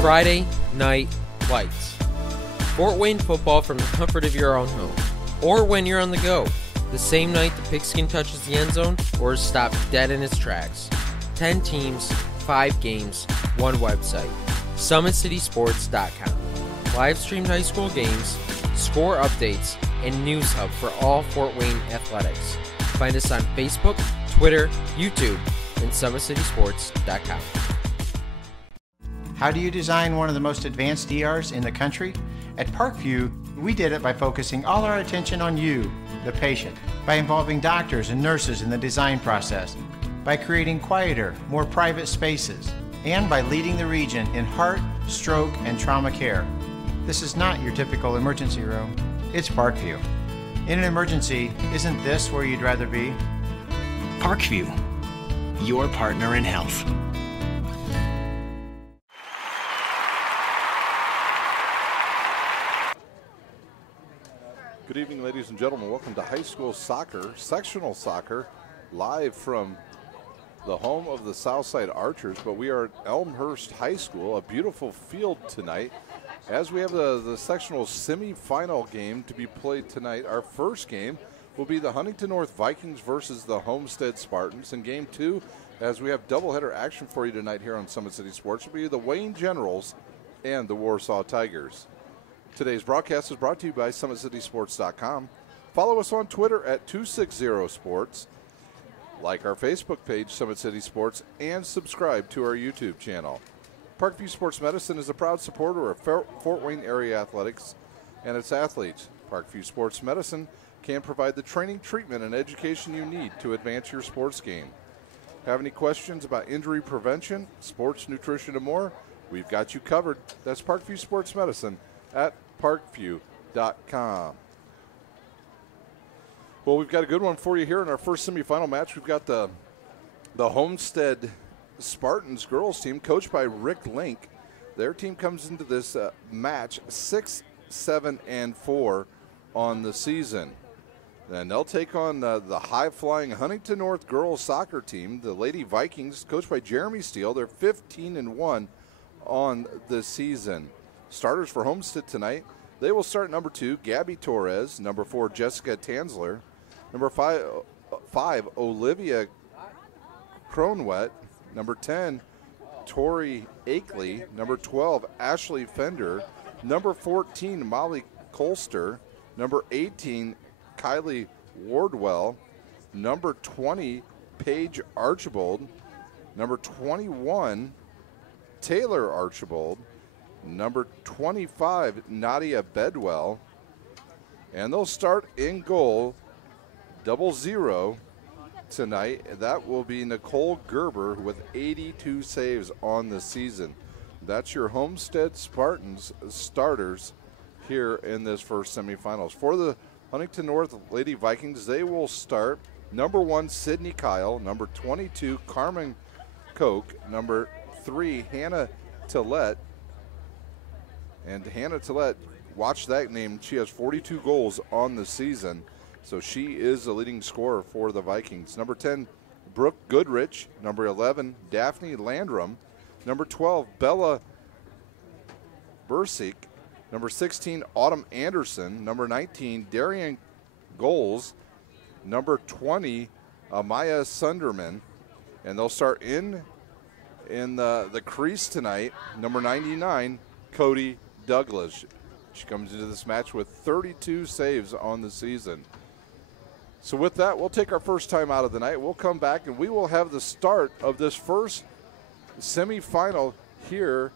Friday Night Lights. Fort Wayne football from the comfort of your own home, or when you're on the go, the same night the pigskin touches the end zone or is stopped dead in its tracks. 10 teams, 5 games, 1 website. SummitCitySports.com. Live streamed high school games, score updates, and news hub for all Fort Wayne athletics. Find us on Facebook, Twitter, YouTube, and SummitCitySports.com. How do you design one of the most advanced ERs in the country? At Parkview, we did it by focusing all our attention on you, the patient, by involving doctors and nurses in the design process, by creating quieter, more private spaces, and by leading the region in heart, stroke, and trauma care. This is not your typical emergency room. It's Parkview. In an emergency, isn't this where you'd rather be? Parkview, your partner in health. Good evening, ladies and gentlemen. Welcome to high school soccer, sectional soccer, live from the home of the Southside Archers. But we are at Elmhurst High School, a beautiful field tonight, as we have the sectional semifinal game to be played tonight. Our first game will be the Huntington North Vikings versus the Homestead Spartans. In game 2, as we have doubleheader action for you tonight here on Summit City Sports, will be the Wayne Generals and the Warsaw Tigers. Today's broadcast is brought to you by SummitCitySports.com. Follow us on Twitter at 260sports. Like our Facebook page, Summit City Sports, and subscribe to our YouTube channel. Parkview Sports Medicine is a proud supporter of Fort Wayne area athletics and its athletes. Parkview Sports Medicine can provide the training, treatment, and education you need to advance your sports game. Have any questions about injury prevention, sports nutrition, and more? We've got you covered. That's Parkview Sports Medicine at parkview.com. Well, we've got a good one for you here in our first semifinal match. We've got the Homestead Spartans girls team, coached by Rick Link. Their team comes into this match 6-7-4 on the season. And they'll take on the high-flying Huntington North girls soccer team, the Lady Vikings, coached by Jeremy Steele. They're 15-1 on the season. Starters for Homestead tonight, they will start number 2, Gabby Torres, number 4, Jessica Tansler, number 5, Olivia Cronwet, number 10, Tori Akeley, number 12, Ashley Fender, number 14, Molly Colster, number 18, Kylie Wardwell, number 20, Paige Archibald, number 21, Taylor Archibald, number 25, Nadia Bedwell, and they'll start in goal 00 tonight. That will be Nicole Gerber with 82 saves on the season. That's your Homestead Spartans starters here in this first semifinals. For the Huntington North Lady Vikings, they will start number 1, Sydney Kyle, number 22, Carmen Koch, number 3, Hannah Tillett. And Hannah Tillett, watch that name. She has 42 goals on the season, so she is the leading scorer for the Vikings. Number 10, Brooke Goodrich. Number 11, Daphne Landrum. Number 12, Bella Bursick. Number 16, Autumn Anderson. Number 19, Darian Goals. Number 20, Amaya Sunderman. And they'll start in the crease tonight. Number 99, Cody Douglas. She comes into this match with 32 saves on the season. So with that, we'll take our first time out of the night. We'll come back and we will have the start of this first semifinal here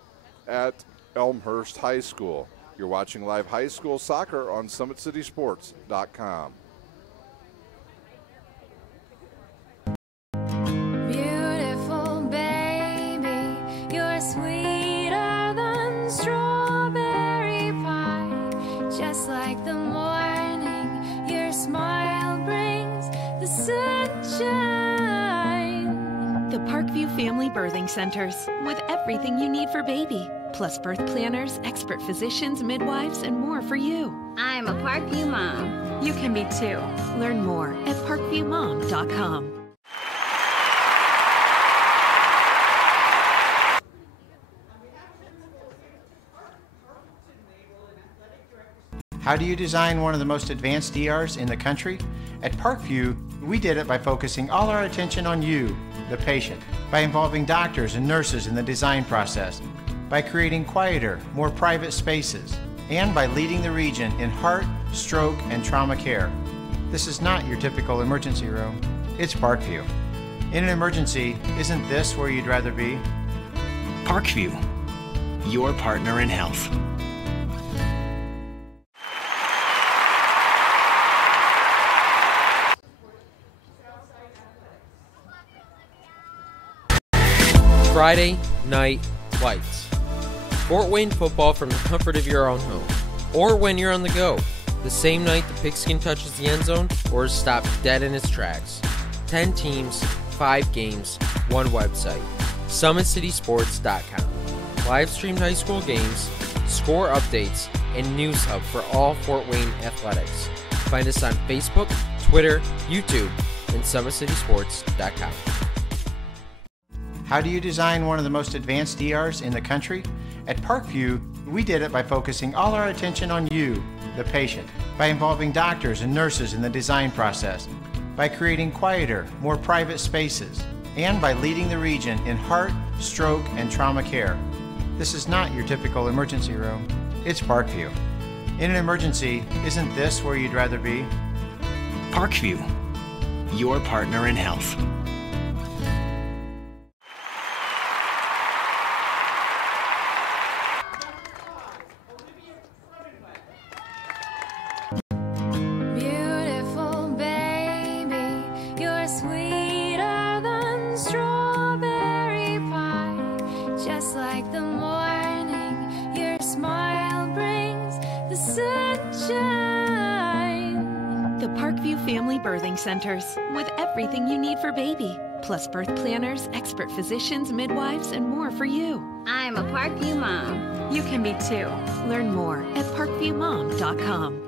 at Elmhurst High School. You're watching live high school soccer on SummitCitySports.com. Beautiful baby, you're sweeter than strawberry pie. Just like the morning, your smile brings the sunshine. The Parkview Family Birthing Centers, with everything you need for baby, plus birth planners, expert physicians, midwives, and more for you. I'm a Parkview mom. You can be too. Learn more at parkviewmom.com. How do you design one of the most advanced ERs in the country? At Parkview, we did it by focusing all our attention on you, the patient, by involving doctors and nurses in the design process, by creating quieter, more private spaces, and by leading the region in heart, stroke, and trauma care. This is not your typical emergency room. It's Parkview. In an emergency, isn't this where you'd rather be? Parkview, your partner in health. Friday Night Lights. Fort Wayne football from the comfort of your own home, or when you're on the go, the same night the pigskin touches the end zone or is stopped dead in its tracks. 10 teams, 5 games, 1 website. SummitCitySports.com. Live streamed high school games, score updates, and news hub for all Fort Wayne athletics. Find us on Facebook, Twitter, YouTube, and SummitCitySports.com. How do you design one of the most advanced ERs in the country? At Parkview, we did it by focusing all our attention on you, the patient, by involving doctors and nurses in the design process, by creating quieter, more private spaces, and by leading the region in heart, stroke, and trauma care. This is not your typical emergency room. It's Parkview. In an emergency, isn't this where you'd rather be? Parkview, your partner in health. Beautiful baby, you're sweeter than strawberry pie. Just like the morning, your smile brings the sunshine. The Parkview Family Birthing Centers, with everything you need for baby, plus birth planners, expert physicians, midwives, and more for you. I'm a Parkview mom. You can be too. Learn more at parkviewmom.com.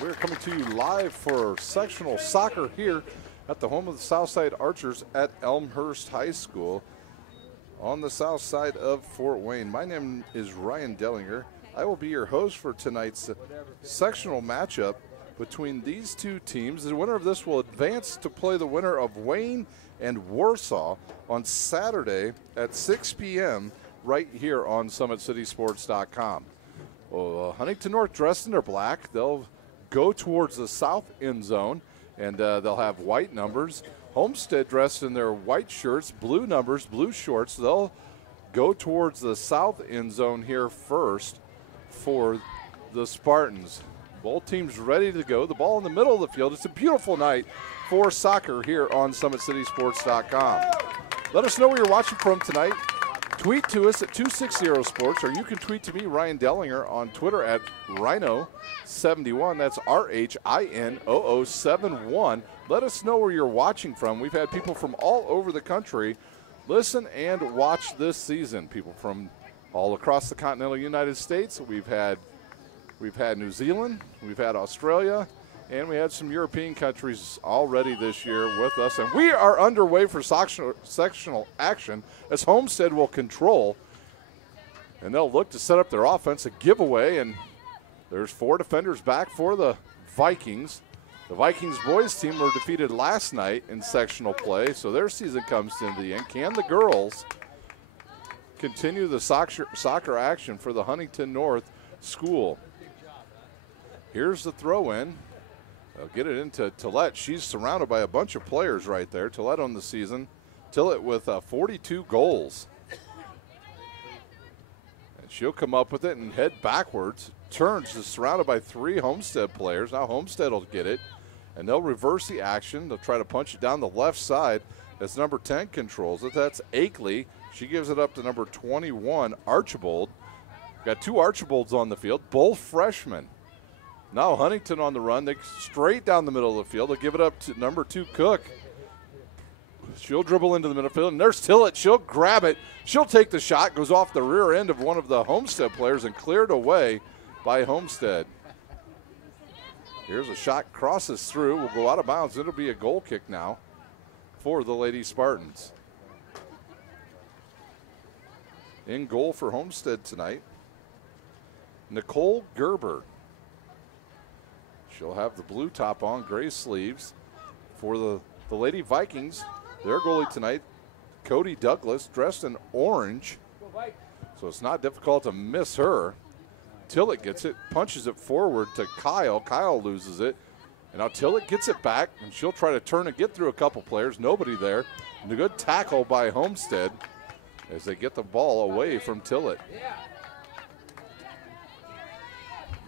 We're coming to you live for sectional soccer here at the home of the Southside Archers at Elmhurst High School on the south side of Fort Wayne. My name is Ryan Dellinger. I will be your host for tonight's sectional matchup between these two teams. The winner of this will advance to play the winner of Wayne and Warsaw on Saturday at 6 p.m. right here on SummitCitySports.com. Huntington North dressed in their black. They'll go towards the south end zone, and they'll have white numbers. Homestead dressed in their white shirts, blue numbers, blue shorts. They'll go towards the south end zone here first for the Spartans. Both teams ready to go. The ball in the middle of the field. It's a beautiful night for soccer here on SummitCitySports.com. Let us know where you're watching from tonight. Tweet to us at 260sports, or you can tweet to me, Ryan Dellinger, on Twitter at Rhino71. That's RHINOO71. Let us know where you're watching from. We've had people from all over the country listen and watch this season. People from all across the continental United States. We've had New Zealand. We've had Australia. And we had some European countries already this year with us. And we are underway for sectional action as Homestead will control. And they'll look to set up their offense, a giveaway. And there's 4 defenders back for the Vikings. The Vikings boys team were defeated last night in sectional play, so their season comes to the end. Can the girls continue the soccer action for the Huntington North school? Here's the throw-in. They'll get it into Tillett. She's surrounded by a bunch of players right there. Tillett on the season. Tillett with 42 goals. And she'll come up with it and head backwards. Turns, is surrounded by 3 Homestead players. Now Homestead will get it, and they'll reverse the action. They'll try to punch it down the left side as number 10 controls it. That's Akeley. She gives it up to number 21, Archibald. Got 2 Archibalds on the field, both freshmen. Now Huntington on the run. They straight down the middle of the field. They'll give it up to number 2, Cook. She'll dribble into the middle field, and there's Tillett. She'll grab it. She'll take the shot. Goes off the rear end of one of the Homestead players and cleared away by Homestead. Here's a shot, crosses through, will go out of bounds. It'll be a goal kick now for the Lady Spartans. In goal for Homestead tonight, Nicole Gerber. She'll have the blue top on, gray sleeves. For the Lady Vikings, their goalie tonight, Cody Douglas, dressed in orange. So it's not difficult to miss her. Tillett gets it, punches it forward to Kyle. Kyle loses it. And now Tillett gets it back, and she'll try to turn and get through a couple players. Nobody there. And a good tackle by Homestead as they get the ball away from Tillett.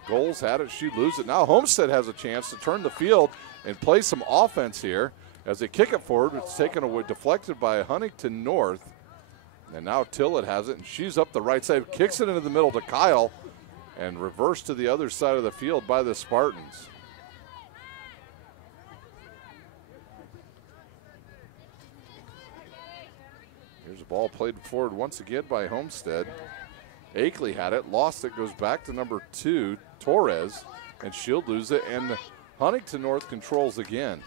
Goals had it, she loses it. Now Homestead has a chance to turn the field and play some offense here. As they kick it forward, it's taken away, deflected by Huntington North. And now Tillett has it, and she's up the right side, kicks it into the middle to Kyle, and reversed to the other side of the field by the Spartans. Here's a ball played forward once again by Homestead. Akeley had it, lost it, goes back to number 2, Torres, and she'll lose it, and Huntington North controls again.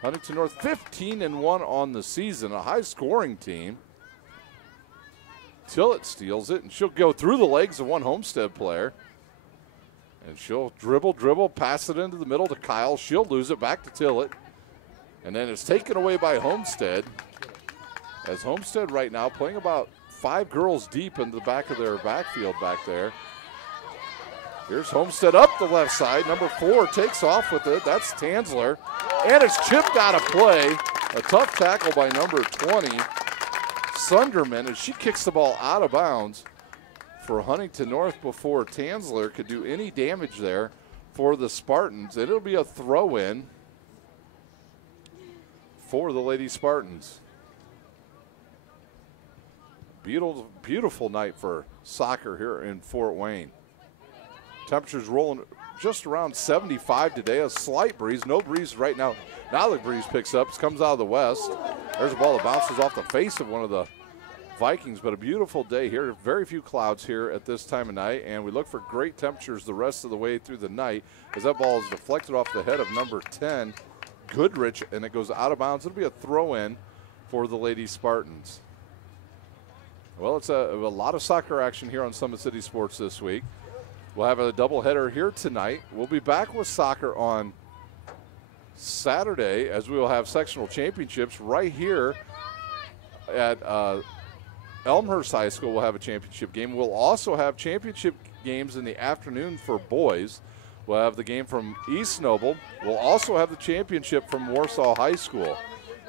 Huntington North 15-1 on the season, a high-scoring team. Tillett steals it, and she'll go through the legs of one Homestead player. And she'll dribble, pass it into the middle to Kyle. She'll lose it back to Tillett. And then it's taken away by Homestead. As Homestead right now playing about 5 girls deep in the back of their backfield back there. Here's Homestead up the left side. Number 4 takes off with it. That's Tansler. And it's chipped out of play. A tough tackle by number 20, Sunderman, as she kicks the ball out of bounds for Huntington North before Tansler could do any damage there for the Spartans. And it'll be a throw-in for the Lady Spartans. Beautiful, beautiful night for soccer here in Fort Wayne. Temperatures rolling just around 75 today. A slight breeze, no breeze right now. Now the breeze picks up, comes out of the west. There's a ball that bounces off the face of one of the Vikings, but a beautiful day here. Very few clouds here at this time of night, and we look for great temperatures the rest of the way through the night as that ball is deflected off the head of number 10, Goodrich, and it goes out of bounds. It'll be a throw-in for the Lady Spartans. Well, it's a lot of soccer action here on Summit City Sports this week. We'll have a doubleheader here tonight. We'll be back with soccer on Saturday as we will have sectional championships right here at Elmhurst High School. We'll have a championship game. We'll also have championship games in the afternoon for boys. We'll have the game from East Noble. We'll also have the championship from Warsaw High School.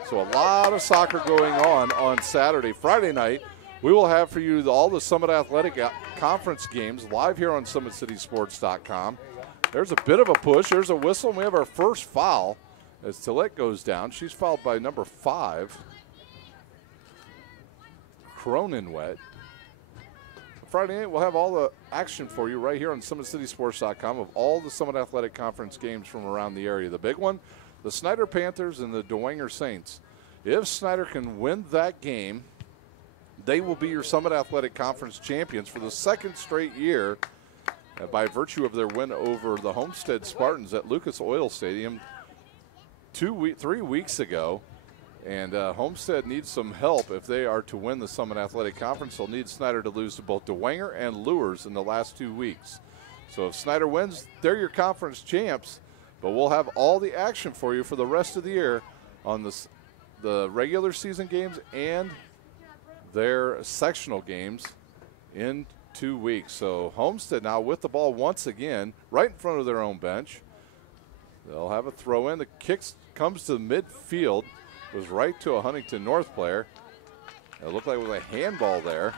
So a lot of soccer going on Saturday. Friday night, we will have for you all the Summit Athletic Conference games live here on SummitCitySports.com. There's a bit of a push. There's a whistle, and we have our first foul as Tillett goes down. She's fouled by number 5, Cronenwet. Friday night, we'll have all the action for you right here on SummitCitySports.com of all the Summit Athletic Conference games from around the area. The big one, the Snyder Panthers and the Dwenger Saints. If Snyder can win that game, they will be your Summit Athletic Conference champions for the second straight year. by virtue of their win over the Homestead Spartans at Lucas Oil Stadium 3 weeks ago. And Homestead needs some help if they are to win the Summit Athletic Conference. They'll need Snyder to lose to both DeWanger and Lures in the last 2 weeks. So if Snyder wins, they're your conference champs. But we'll have all the action for you for the rest of the year on the regular season games and their sectional games in 2 weeks. So Homestead now with the ball once again right in front of their own bench. They'll have a throw in. The kick comes to midfield. Was right to a Huntington North player. It looked like it was a handball there.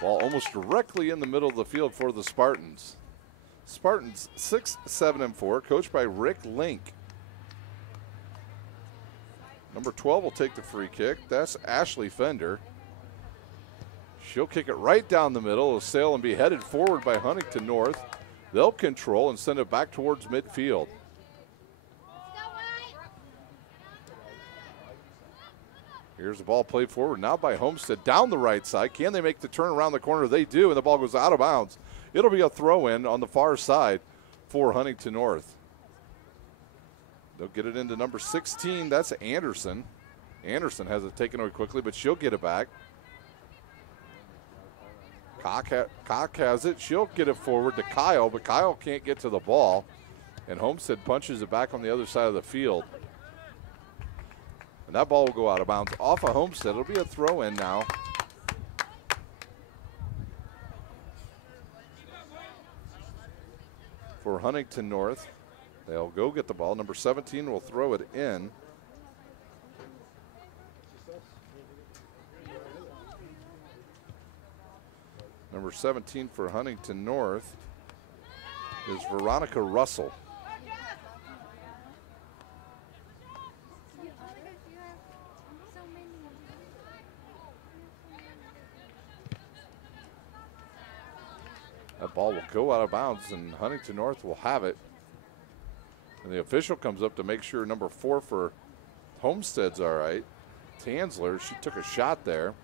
Ball almost directly in the middle of the field for the Spartans. Spartans 6-7-4, coached by Rick Link. Number 12 will take the free kick. That's Ashley Fender. She'll kick it right down the middle. It'll sail and be headed forward by Huntington North. They'll control and send it back towards midfield. Here's the ball played forward now by Homestead down the right side. Can they make the turn around the corner? They do, and the ball goes out of bounds. It'll be a throw-in on the far side for Huntington North. They'll get it into number 16. That's Anderson. Anderson has it taken away quickly, but she'll get it back. Cock has it. She'll get it forward to Kyle, but Kyle can't get to the ball. And Homestead punches it back on the other side of the field. And that ball will go out of bounds off of Homestead. It'll be a throw-in now. For Huntington North. They'll go get the ball. Number 17 will throw it in. Number 17 for Huntington North is Veronica Russell. That ball will go out of bounds, and Huntington North will have it. And the official comes up to make sure number 4 for Homestead's all right. Tansler, she took a shot there.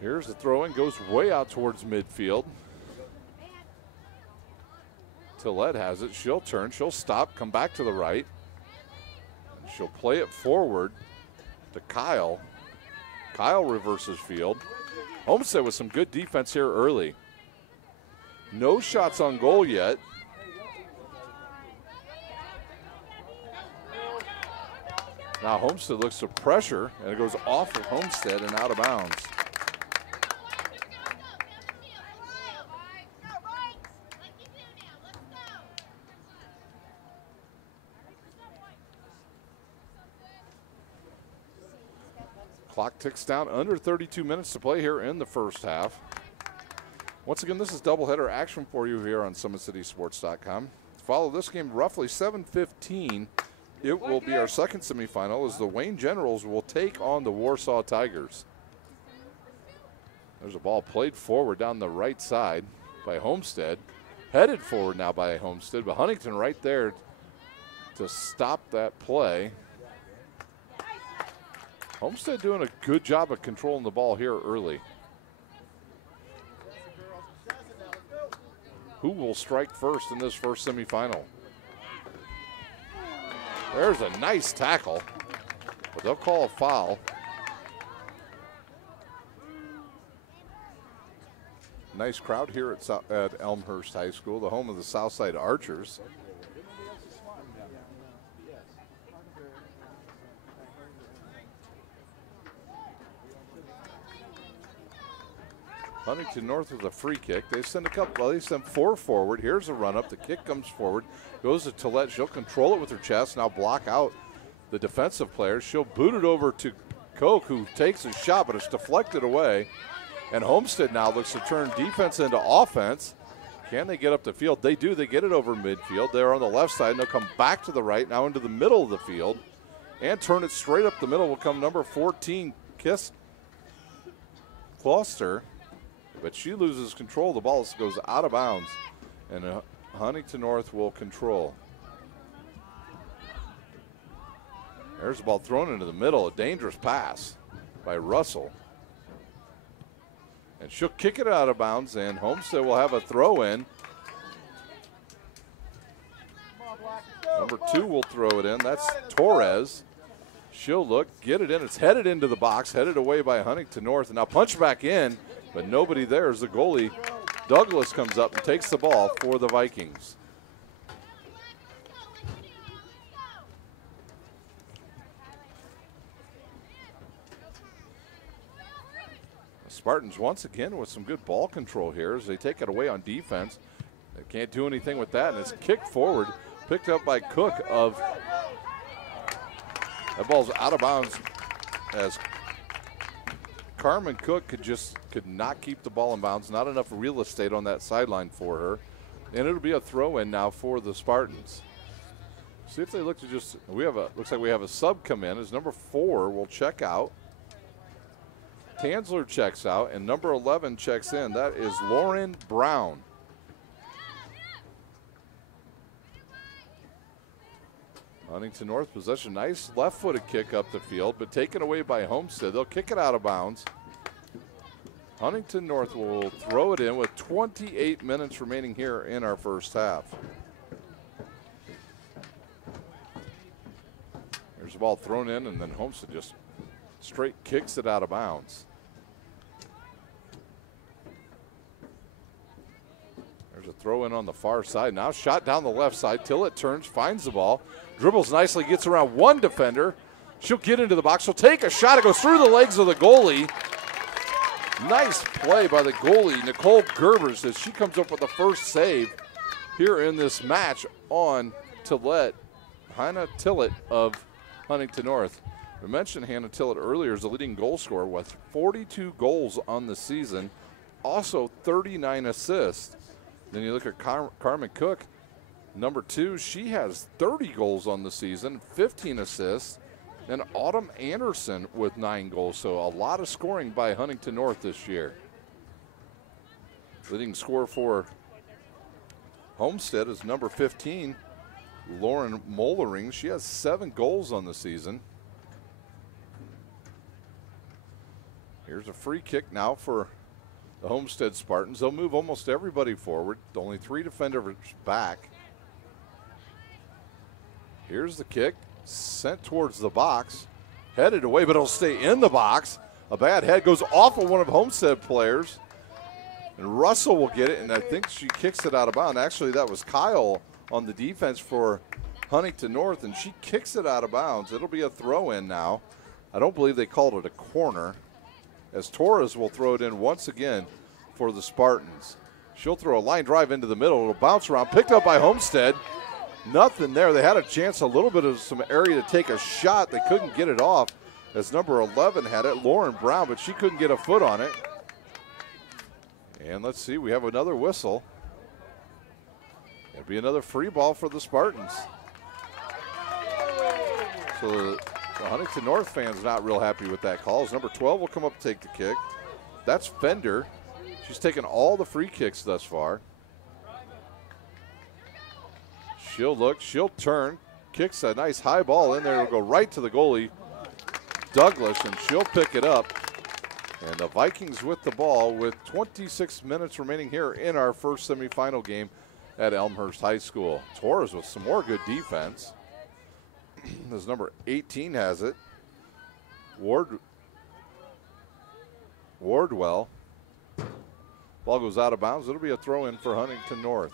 Here's the throw-in, goes way out towards midfield. Tillette has it. She'll turn, she'll stop, come back to the right. She'll play it forward to Kyle. Kyle reverses field. Homestead with some good defense here early. No shots on goal yet. Now Homestead looks to pressure, and it goes off of Homestead and out of bounds. Clock ticks down, under 32 minutes to play here in the first half. Once again, this is doubleheader action for you here on SummitCitySports.com. Follow this game roughly 7:15. It will be our second semifinal as the Wayne Generals will take on the Warsaw Tigers. There's a ball played forward down the right side by Homestead. Headed forward now by Homestead, but Huntington right there to stop that play. Homestead doing a good job of controlling the ball here early. Who will strike first in this first semifinal? There's a nice tackle, but they'll call a foul. Nice crowd here at Elmhurst High School, the home of the Southside Archers. Huntington North with a free kick. They send they send 4 forward. Here's a run up. The kick comes forward, goes to Tillette. She'll control it with her chest. Now block out the defensive players. She'll boot it over to Koch, who takes a shot, but it's deflected away. And Homestead now looks to turn defense into offense. Can they get up the field? They do. They get it over midfield. They're on the left side, and they'll come back to the right, now into the middle of the field, and turn it straight up the middle. Will come number 14, Kiss Gloucester. But she loses control. The ball goes out of bounds, and Huntington North will control. There's the ball thrown into the middle. A dangerous pass by Russell. And she'll kick it out of bounds, and Homestead will have a throw in. Number 2 will throw it in. That's Torres. She'll look, get it in. It's headed into the box, headed away by Huntington North. And now punch back in, but nobody there as the goalie, Douglas, comes up and takes the ball for the Vikings. The Spartans once again with some good ball control here as they take it away on defense. They can't do anything with that, and it's kicked forward, picked up by Cook of. That ball's out of bounds as Carmen Cook could not keep the ball in bounds. Not enough real estate on that sideline for her. And it'll be a throw in now for the Spartans. See if they look to just, looks like we have a sub come in as number 4 will check out. Tansler checks out and number 11 checks in. That is Lauren Brown. Huntington North possession, nice left-footed kick up the field, but taken away by Homestead. They'll kick it out of bounds. Huntington North will throw it in with 28 minutes remaining here in our first half. There's the ball thrown in, and then Homestead just straight kicks it out of bounds. There's a throw in on the far side. Now shot down the left side. Tillett turns, finds the ball. Dribbles nicely, gets around one defender. She'll get into the box. She'll take a shot. It goes through the legs of the goalie. Nice play by the goalie, Nicole Gerbers, as she comes up with the first save here in this match on Tillett. Hannah Tillett of Huntington North. We mentioned Hannah Tillett earlier as the leading goal scorer with 42 goals on the season, also 39 assists. Then you look at Carmen Cook, number 2, she has 30 goals on the season, 15 assists. And Autumn Anderson with 9 goals, so a lot of scoring by Huntington North this year. Leading scorer for Homestead is number 15, Lauren Mollering. She has 7 goals on the season. Here's a free kick now for the Homestead Spartans. They'll move almost everybody forward. Only 3 defenders back. Here's the kick. Sent towards the box, headed away, but it'll stay in the box. A bad head goes off of one of Homestead players, and Russell will get it, and I think she kicks it out of bounds. Actually, that was Kyle on the defense for Huntington North, and she kicks it out of bounds. It'll be a throw-in now. I don't believe they called it a corner, as Torres will throw it in once again for the Spartans. She'll throw a line drive into the middle. It'll bounce around, picked up by Homestead. Nothing there. They had a chance, a little bit of some area to take a shot. They couldn't get it off as number 11 had it, Lauren Brown, but she couldn't get a foot on it. And let's see, we have another whistle. It'll be another free ball for the Spartans. So the Huntington North fans not real happy with that call. As number 12 will come up and take the kick. That's Fender. She's taken all the free kicks thus far. She'll look, she'll turn, kicks a nice high ball in there. It'll go right to the goalie, Douglas, and she'll pick it up. And the Vikings with the ball with 26 minutes remaining here in our first semifinal game at Elmhurst High School. Torres with some more good defense. As number 18 has it. Wardwell. Ball goes out of bounds. It'll be a throw in for Huntington North.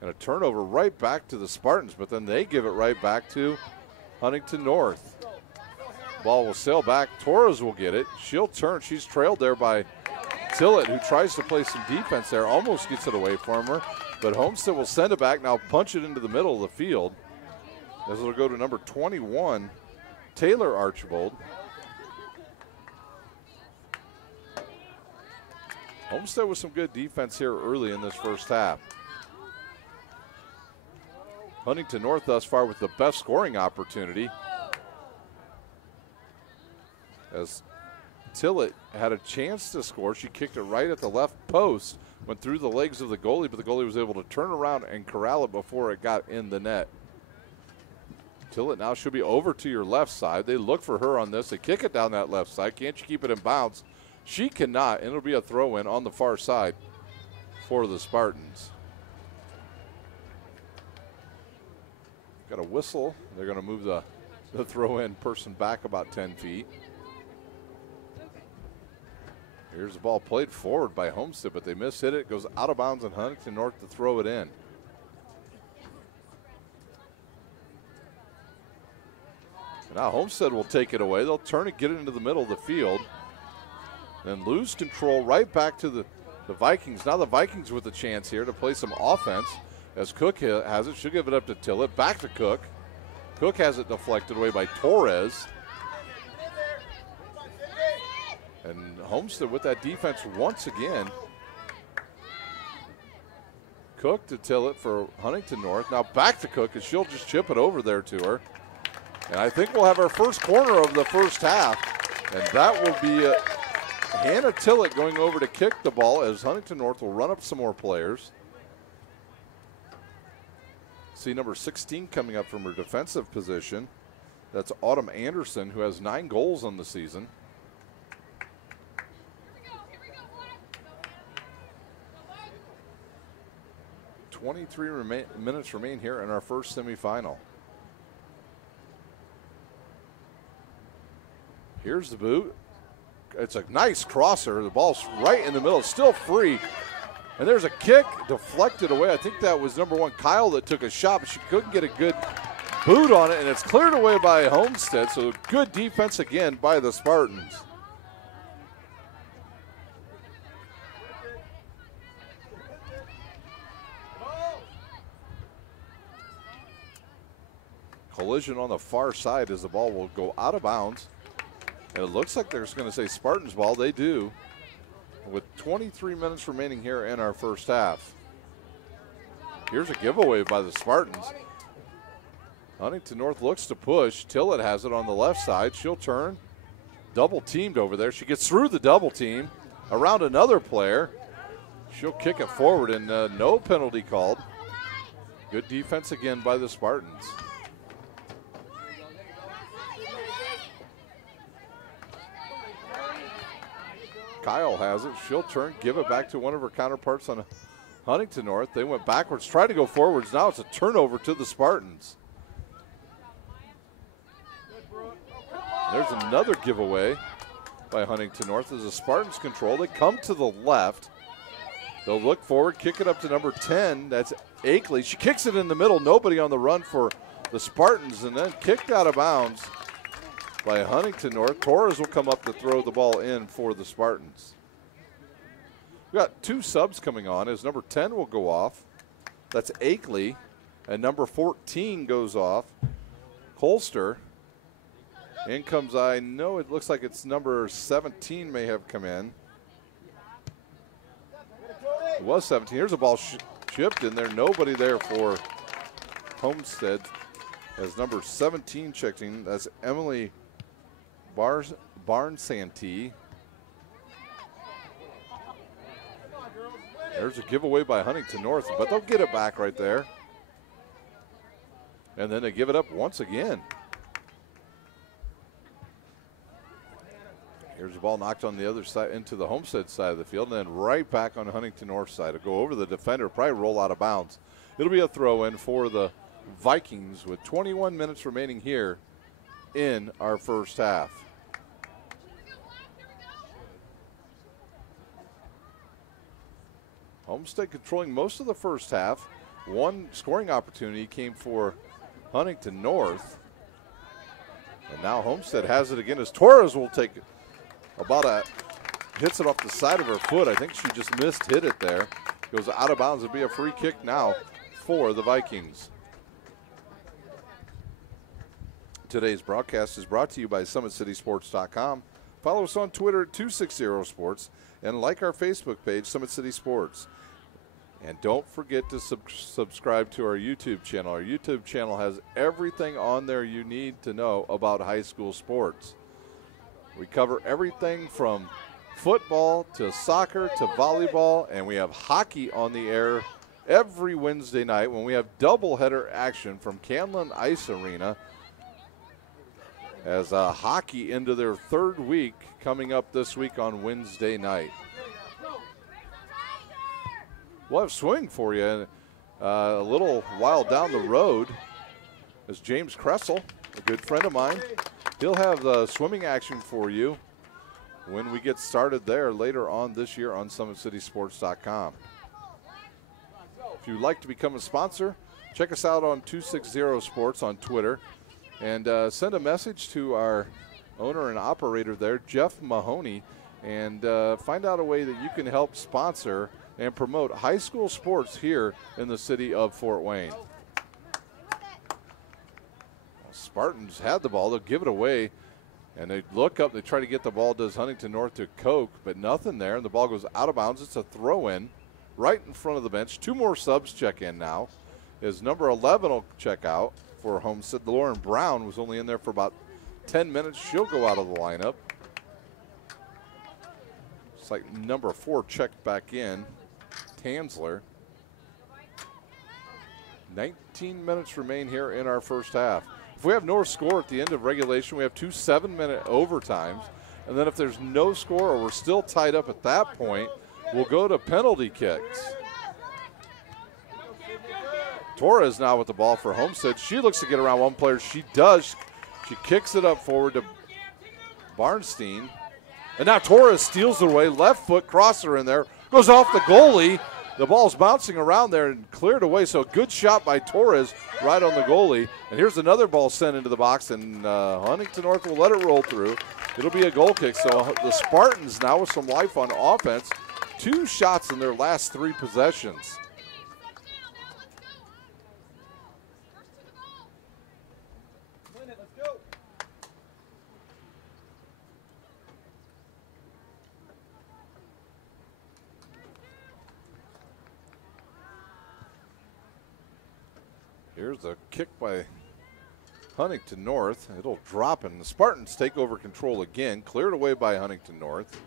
And a turnover right back to the Spartans, but then they give it right back to Huntington North. Ball will sail back. Torres will get it. She'll turn. She's trailed there by Tillett, who tries to play some defense there. Almost gets it away from her. But Homestead will send it back. Now punch it into the middle of the field. As it'll go to number 21, Taylor Archibald. Homestead with some good defense here early in this first half. Huntington North thus far with the best scoring opportunity, as Tillett had a chance to score. She kicked it right at the left post, went through the legs of the goalie, but the goalie was able to turn around and corral it before it got in the net. Tillett now should be over to your left side. They look for her on this. They kick it down that left side. Can't you keep it in bounds? She cannot, and it'll be a throw-in on the far side for the Spartans. Got a whistle. They're going to move the throw-in person back about 10 feet. Here's the ball played forward by Homestead, but they mishit it. It goes out of bounds, and Huntington North to throw it in. And now Homestead will take it away. They'll turn it, get it into the middle of the field, then lose control right back to the Vikings. Now the Vikings with a chance here to play some offense as Cook has it. She'll give it up to Tillett. Back to Cook. Cook has it deflected away by Torres. And Homestead with that defense once again. Cook to Tillett for Huntington North. Now back to Cook, and she'll just chip it over there to her. And I think we'll have our first corner of the first half. And that will be Hannah Tillett going over to kick the ball as Huntington North will run up some more players. See number 16 coming up from her defensive position. That's Autumn Anderson, who has 9 goals on the season. Minutes remain here in our first semifinal. Here's the boot. It's a nice crosser. The ball's right in the middle. It's still free. And there's a kick deflected away. I think that was number 1, Kyle, that took a shot, but she couldn't get a good boot on it, and it's cleared away by Homestead. So good defense again by the Spartans. Collision on the far side as the ball will go out of bounds. And it looks like they're going to say Spartans ball. They do. With 23 minutes remaining here in our first half. Here's a giveaway by the Spartans. Huntington North looks to push. Tillett has it on the left side. She'll turn. Double teamed over there. She gets through the double team around another player. She'll kick it forward, and no penalty called. Good defense again by the Spartans. Kyle has it. She'll turn, give it back to one of her counterparts on Huntington North. They went backwards, tried to go forwards. Now it's a turnover to the Spartans. There's another giveaway by Huntington North as the Spartans control. They come to the left. They'll look forward, kick it up to number 10. That's Akeley. She kicks it in the middle. Nobody on the run for the Spartans, and then kicked out of bounds by Huntington North. Torres will come up to throw the ball in for the Spartans. We got 2 subs coming on as number 10 will go off. That's Akeley. And number 14 goes off. Colster. In comes, I know it looks like it's number 17 may have come in. It was 17. Here's a ball chipped in there. Nobody there for Homestead as number 17 checked in. That's Emily Barnes-Santee. There's a giveaway by Huntington North, but they'll get it back right there. And then they give it up once again. Here's the ball knocked on the other side into the Homestead side of the field, and then right back on the Huntington North side. It'll go over the defender, probably roll out of bounds. It'll be a throw-in for the Vikings with 21 minutes remaining here in our first half. Homestead controlling most of the first half. One scoring opportunity came for Huntington North. And now Homestead has it again as Torres will take hits it off the side of her foot. I think she just hit it there. Goes out of bounds. It'll be a free kick now for the Vikings. Today's broadcast is brought to you by SummitCitySports.com. Follow us on Twitter at 260sports and like our Facebook page, Summit City Sports. And don't forget to subscribe to our YouTube channel. Our YouTube channel has everything on there you need to know about high school sports. We cover everything from football to soccer to volleyball, and we have hockey on the air every Wednesday night when we have doubleheader action from Canlan Ice Arena as hockey into their third week coming up this week on Wednesday night. We'll have swimming for you a little while down the road as James Kressel, a good friend of mine, he'll have the swimming action for you when we get started there later on this year on SummitCitySports.com. If you'd like to become a sponsor, check us out on 260 Sports on Twitter and send a message to our owner and operator there, Jeff Mahoney, and find out a way that you can help sponsor and promote high school sports here in the city of Fort Wayne. Spartans had the ball. They'll give it away, and they look up. They try to get the ball. Does Huntington North to Koch, but nothing there, and the ball goes out of bounds. It's a throw-in right in front of the bench. Two more subs check in now. Is number 11 will check out for Homestead. Lauren Brown was only in there for about 10 minutes. She'll go out of the lineup. It's like number 4 checked back in, Tansler. 19 minutes remain here in our first half. If we have no score at the end of regulation, we have 2 7-minute overtimes. And then if there's no score or we're still tied up at that point, we'll go to penalty kicks. Torres now with the ball for Homestead. She looks to get around one player. She does. She kicks it up forward to Barnstein. And now Torres steals it away. Left foot crosser in there. Goes off the goalie. The ball's bouncing around there and cleared away. So good shot by Torres right on the goalie. And here's another ball sent into the box, and Huntington North will let it roll through. It'll be a goal kick. So the Spartans now with some life on offense. 2 shots in their last 3 possessions. Here's a kick by Huntington North. It'll drop, and the Spartans take over control again. Cleared away by Huntington North.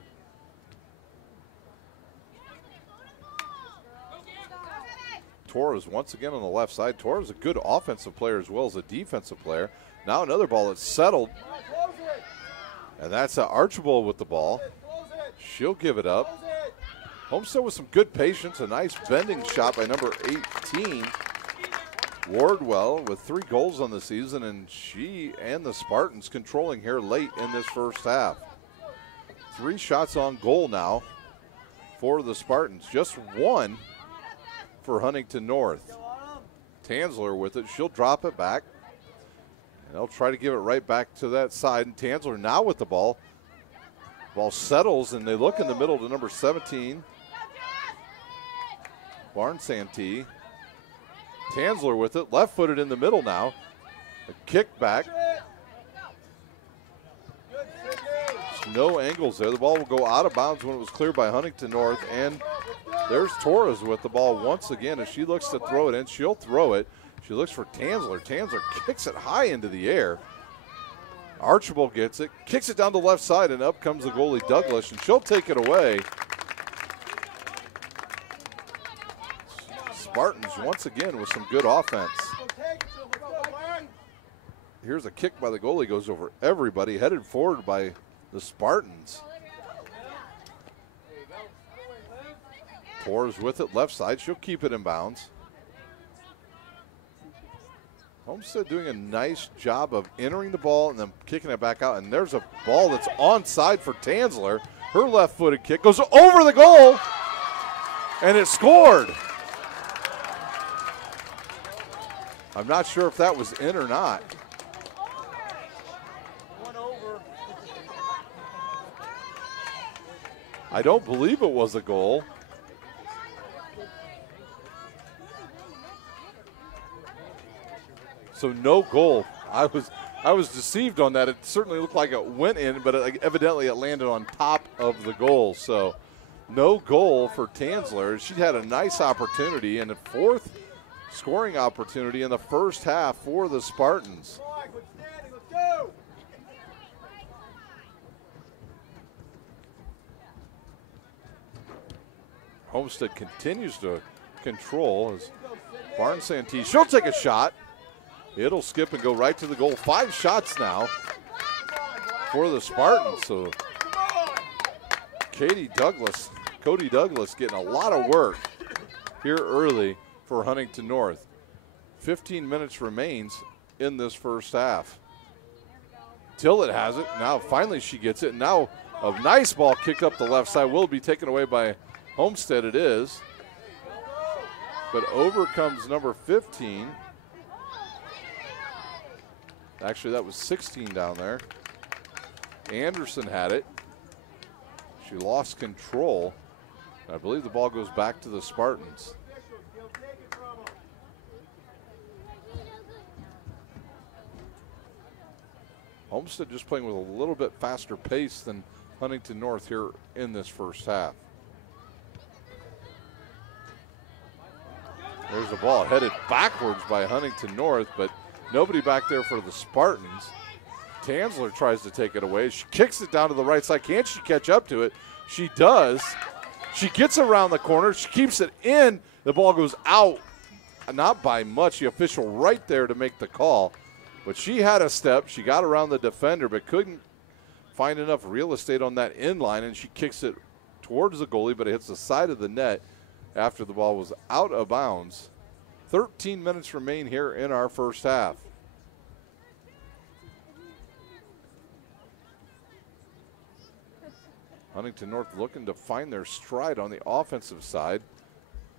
Torres once again on the left side. Torres is a good offensive player as well as a defensive player. Now another ball that's settled. And that's Archibald with the ball. She'll give it up. Homestead with some good patience. A nice bending shot by number 18. Wardwell with 3 goals on the season, and she and the Spartans controlling here late in this first half. 3 shots on goal now for the Spartans. Just 1 for Huntington North. Tansler with it. She'll drop it back. And they'll try to give it right back to that side. And Tansler now with the ball. Ball settles, and they look in the middle to number 17. Barnsantee. Tansler with it, left-footed in the middle now. A kick back. No angles there. The ball will go out of bounds when it was cleared by Huntington North. And there's Torres with the ball once again. As she looks to throw it in, she'll throw it. She looks for Tansler. Tansler kicks it high into the air. Archibald gets it, kicks it down the left side, and up comes the goalie Douglas, and she'll take it away. Spartans once again with some good offense. Here's a kick by the goalie, goes over everybody, headed forward by the Spartans. Torres with it, left side. She'll keep it in bounds. Homestead doing a nice job of entering the ball and then kicking it back out. And there's a ball that's onside for Tansler. Her left-footed kick goes over the goal, and it scored. I'm not sure if that was in or not. I don't believe it was a goal. So no goal. I was deceived on that. It certainly looked like it went in, but evidently it landed on top of the goal. So no goal for Tansler. She had a nice opportunity and a 4th scoring opportunity in the first half for the Spartans. Homestead continues to control as Barnsantee. She'll take a shot. It'll skip and go right to the goal. 5 shots now for the Spartans. So Cody Douglas getting a lot of work here early for Huntington North. 15 minutes remains in this first half. Tillett has it. Now finally she gets it. Now a nice ball kicked up the left side. Will be taken away by Homestead. It is. But over comes number 15. Actually, that was 16 down there. Anderson had it. She lost control. I believe the ball goes back to the Spartans. Homestead just playing with a little bit faster pace than Huntington North here in this first half. There's the ball headed backwards by Huntington North, but nobody back there for the Spartans. Tansler tries to take it away. She kicks it down to the right side. Can she catch up to it? She does. She gets around the corner. She keeps it in. The ball goes out. Not by much. The official right there to make the call. But she had a step. She got around the defender, but couldn't find enough real estate on that in line, and she kicks it towards the goalie, but it hits the side of the net after the ball was out of bounds. 13 minutes remain here in our first half. Huntington North looking to find their stride on the offensive side.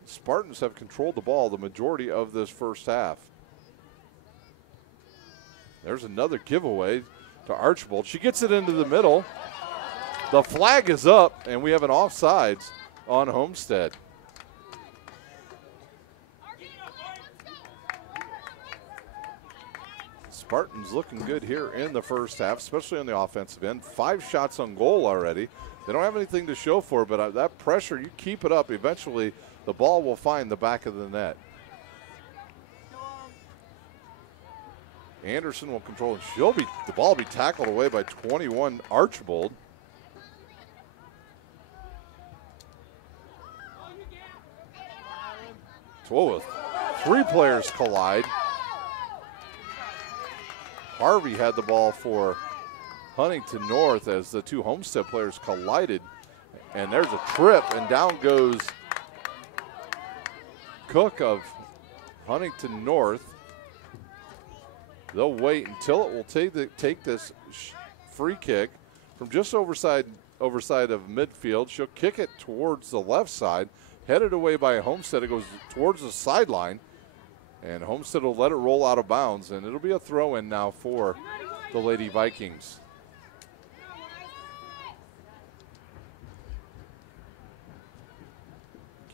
Spartans have controlled the ball the majority of this first half. There's another giveaway to Archibald. She gets it into the middle. The flag is up, and we have an offsides on Homestead. Spartans looking good here in the first half, especially on the offensive end. 5 shots on goal already. They don't have anything to show for it, but that pressure, you keep it up, eventually the ball will find the back of the net. Anderson will control it. The ball will be tackled away by 21 Archibald. So 3 players collide. Harvey had the ball for Huntington North as the 2 Homestead players collided. And there's a trip, and down goes Cook of Huntington North. They'll wait until it will take this free kick from just overside of midfield. She'll kick it towards the left side, headed away by Homestead. It goes towards the sideline, and Homestead will let it roll out of bounds, and it'll be a throw-in now for the Lady Vikings.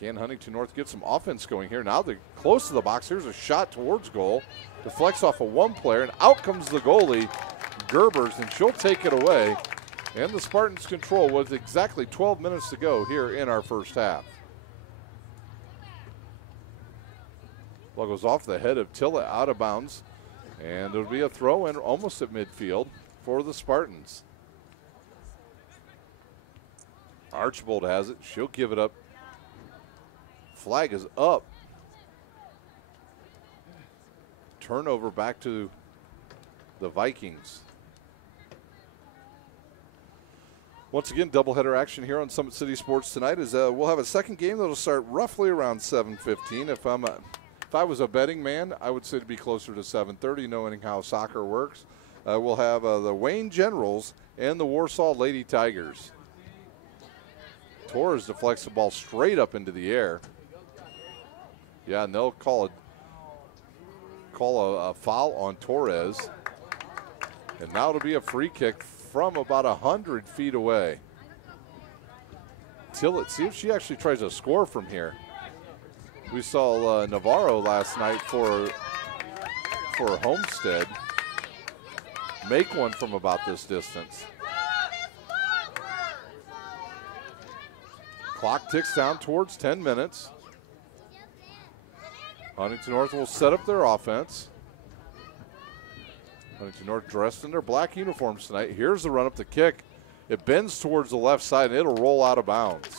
Can Huntington North get some offense going here? Now they're close to the box. Here's a shot towards goal. Deflects off of one player, and out comes the goalie, Gerbers, and she'll take it away. And the Spartans control with exactly 12 minutes to go here in our first half. Ball goes off the head of Tilla, out of bounds. And there'll be a throw in almost at midfield for the Spartans. Archibald has it. She'll give it up. Flag is up. Turnover back to the Vikings. Once again, doubleheader action here on Summit City Sports tonight. We'll have a second game that'll start roughly around 7:15. If I was a betting man, I would say to be closer to 7:30, knowing how soccer works. We'll have the Wayne Generals and the Warsaw Lady Tigers. Torres deflects the ball straight up into the air. Yeah, and they'll call a foul on Torres. And now it'll be a free kick from about 100 feet away. Tillett, see if she actually tries to score from here. We saw Navarro last night for Homestead make one from about this distance. Clock ticks down towards 10 minutes. Huntington North will set up their offense. Huntington North dressed in their black uniforms tonight. Here's the run up the kick. It bends towards the left side, and it'll roll out of bounds.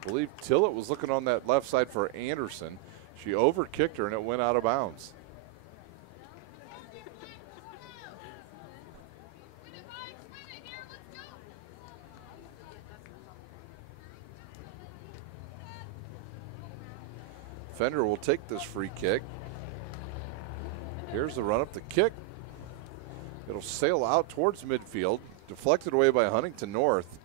I believe Tillett was looking on that left side for Anderson. She overkicked her, and it went out of bounds. Defender will take this free kick. Here's the run up the kick. It'll sail out towards midfield, deflected away by Huntington North.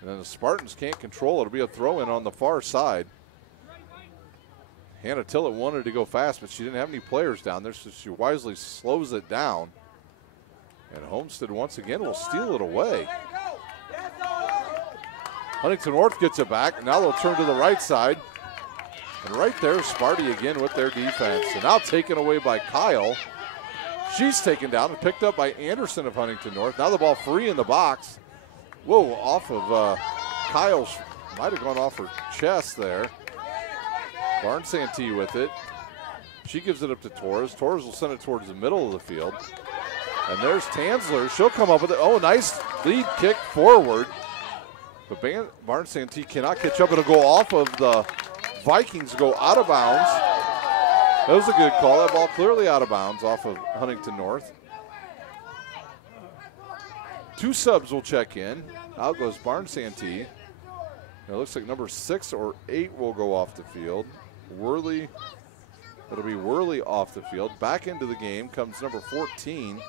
And then the Spartans can't control it. It'll be a throw in on the far side. Hannah Tillett wanted to go fast, but she didn't have any players down there, so she wisely slows it down. And Homestead once again will steal it away. Huntington North gets it back. Now they'll turn to the right side. And right there, Sparty again with their defense. And now taken away by Kyle. She's taken down and picked up by Anderson of Huntington North. Now the ball free in the box. Whoa, off of Kyle's, might have gone off her chest there. Barnes Santee with it. She gives it up to Torres. Torres will send it towards the middle of the field. And there's Tansler. She'll come up with it. Oh, nice lead kick forward. But Barnes Santee cannot catch up. It'll go off of the Vikings, go out of bounds. That was a good call. That ball clearly out of bounds off of Huntington North. 2 subs will check in. Out goes Barnes Santee. It looks like number 6 or 8 will go off the field. Worley, it'll be Worley off the field. Back into the game comes number 14,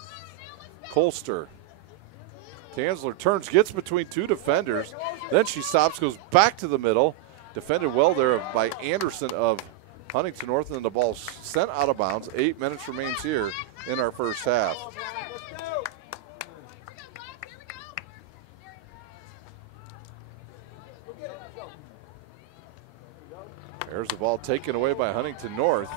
Colster. Tansler turns, gets between 2 defenders. Then she stops, goes back to the middle. Defended well there by Anderson of Huntington North, and then the ball sent out of bounds. 8 minutes remains here in our first half. There's the ball taken away by Huntington North.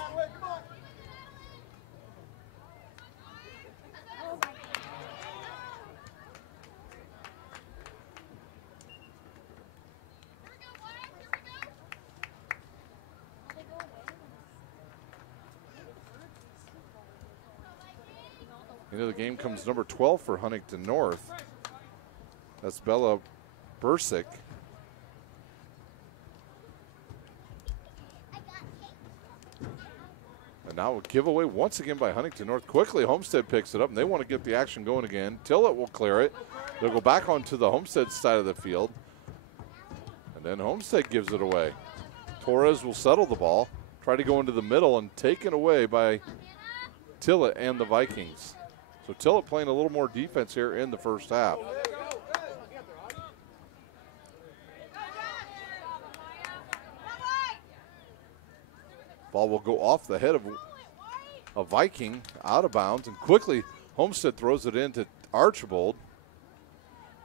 Into the game comes number 12 for Huntington North. That's Bella Bursick. And now a giveaway once again by Huntington North. Quickly, Homestead picks it up, and they want to get the action going again. Tillett will clear it. They'll go back onto the Homestead side of the field. And then Homestead gives it away. Torres will settle the ball, try to go into the middle, and taken away by Tillett and the Vikings. So Tillett playing a little more defense here in the first half. Ball will go off the head of a Viking, out of bounds, and quickly Homestead throws it into Archibald.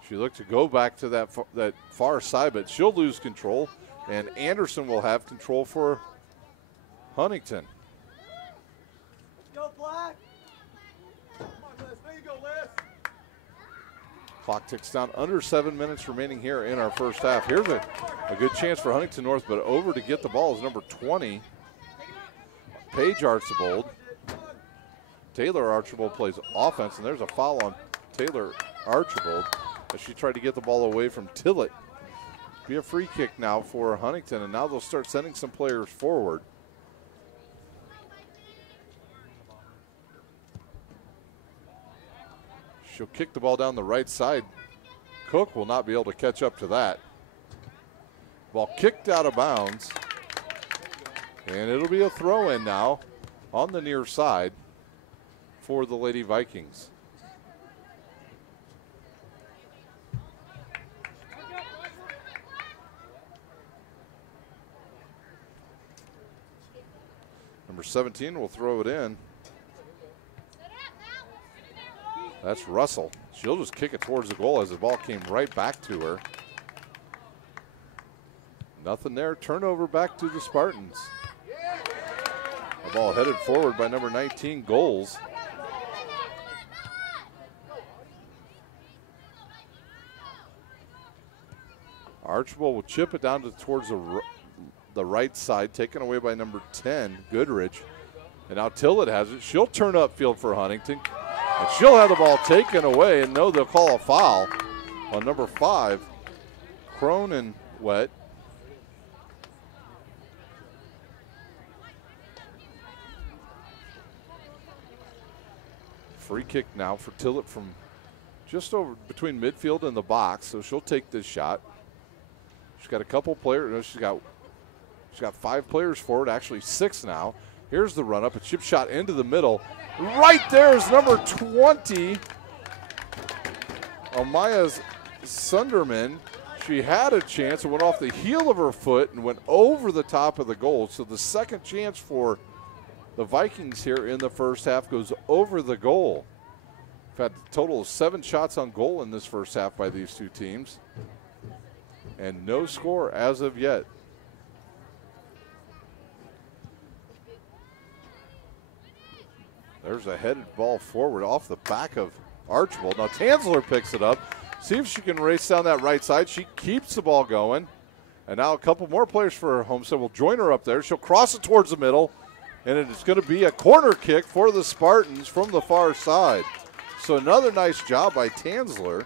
She looked to go back to that far side, but she'll lose control, and Anderson will have control for Huntington. Go Black! Come on, Liz. There you go, Liz. Clock ticks down. Under 7 minutes remaining here in our first half. Here's a good chance for Huntington North, but over to get the ball is number 20, Paige Archibald. Taylor Archibald plays offense, and there's a foul on Taylor Archibald as she tried to get the ball away from Tillett. Be a free kick now for Huntington, and now they'll start sending some players forward. She'll kick the ball down the right side. Cook will not be able to catch up to that. Ball kicked out of bounds. And it'll be a throw in now on the near side for the Lady Vikings. Number 17 will throw it in. That's Russell. She'll just kick it towards the goal as the ball came right back to her. Nothing there. Turnover back to the Spartans. The ball headed forward by number 19, Goals. Archibald will chip it down towards the right side, taken away by number 10, Goodrich. And now Tillett has it. She'll turn upfield for Huntington. And she'll have the ball taken away, and no, they'll call a foul on number 5, Cronin Wet. Free kick now for Tillett from just over between midfield and the box, so she'll take this shot. She's got a couple players. No, she's got She's got 5 players forward, actually 6 now. Here's the run up, a chip shot into the middle. Right there is number 20, Amaya Sunderman. She had a chance. It went off the heel of her foot and went over the top of the goal. So the second chance for the Vikings here in the first half goes over the goal. We've had a total of 7 shots on goal in this first half by these two teams. And no score as of yet. There's a headed ball forward off the back of Archibald. Now Tanzler picks it up. See if she can race down that right side. She keeps the ball going. And now a couple more players for Homestead will join her up there. She'll cross it towards the middle. And it's going to be a corner kick for the Spartans from the far side. So another nice job by Tanzler.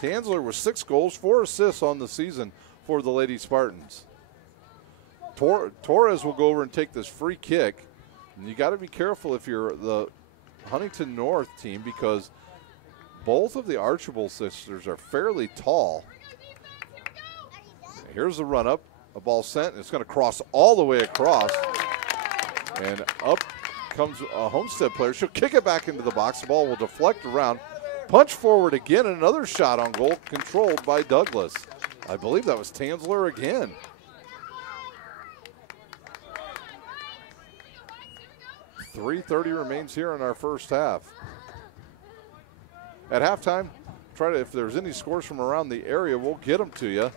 Tanzler with 6 goals, 4 assists on the season for the Lady Spartans. Torres will go over and take this free kick. And you got to be careful if you're the Huntington North team because both of the Archibald sisters are fairly tall. Here's the run up, a ball sent, and it's going to cross all the way across. And up comes a Homestead player. She'll kick it back into the box. The ball will deflect around. Punch forward again, and another shot on goal controlled by Douglas. I believe that was Tanzler again. .330 remains here in our first half. At halftime, if there's any scores from around the area, we'll get them to you.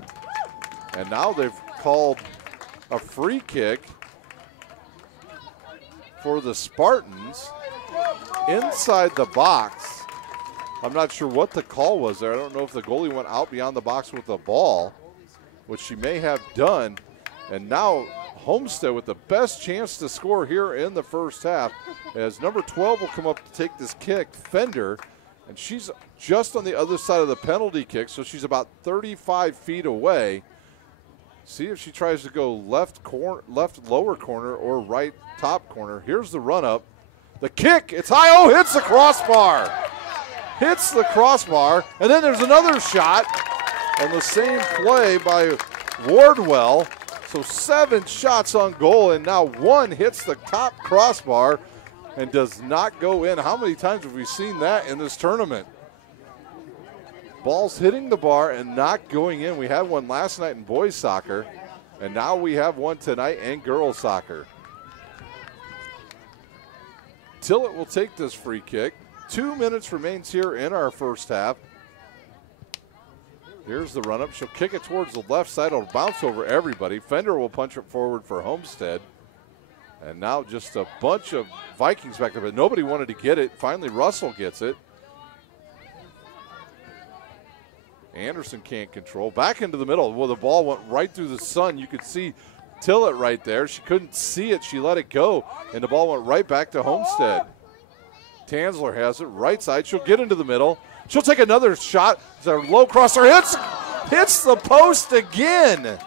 And now they've called a free kick for the Spartans inside the box. I'm not sure what the call was there. I don't know if the goalie went out beyond the box with the ball, which she may have done. And now Homestead with the best chance to score here in the first half as number 12 will come up to take this kick, Fender, and she's just on the other side of the penalty kick, so she's about 35 feet away. See if she tries to go left lower corner or right top corner. Here's the run up. The kick, it's high, oh, hits the crossbar. Hits the crossbar, and then there's another shot on the same play by Wardwell. So 7 shots on goal, and now 1 hits the top crossbar and does not go in. How many times have we seen that in this tournament? Balls hitting the bar and not going in. We had one last night in boys soccer, and now we have one tonight in girls soccer. Tillett will take this free kick. 2 minutes remains here in our first half. Here's the run-up. She'll kick it towards the left side. It'll bounce over everybody. Fender will punch it forward for Homestead. And now just a bunch of Vikings back there, but nobody wanted to get it. Finally, Russell gets it. Anderson can't control. Back into the middle. Well, the ball went right through the sun. You could see Tillett right there. She couldn't see it. She let it go, and the ball went right back to Homestead. Tanzler has it. Right side. She'll get into the middle. She'll take another shot. It's a low crosser. Hits the post again.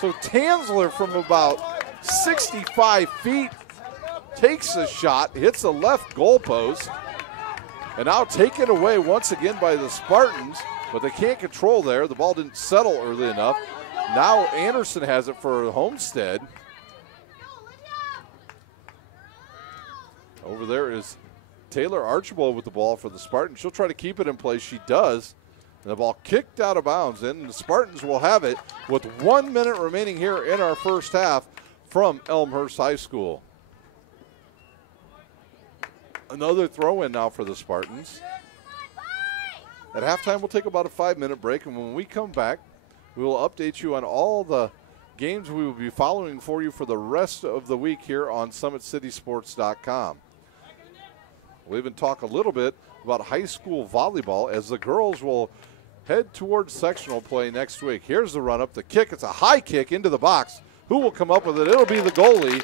So Tanzler from about 65 feet takes a shot, hits the left goal post, and now taken away once again by the Spartans, but they can't control there. The ball didn't settle early enough. Now Anderson has it for Homestead. Over there is Taylor Archibald with the ball for the Spartans. She'll try to keep it in place. She does. And the ball kicked out of bounds, and the Spartans will have it with 1 minute remaining here in our first half from Elmhurst High School. Another throw-in now for the Spartans. At halftime, we'll take about a 5-minute break, and when we come back, we will update you on all the games we will be following for you for the rest of the week here on SummitCitySports.com. We'll even talk a little bit about high school volleyball as the girls will head towards sectional play next week. Here's the run-up, the kick. It's a high kick into the box. Who will come up with it? It'll be the goalie.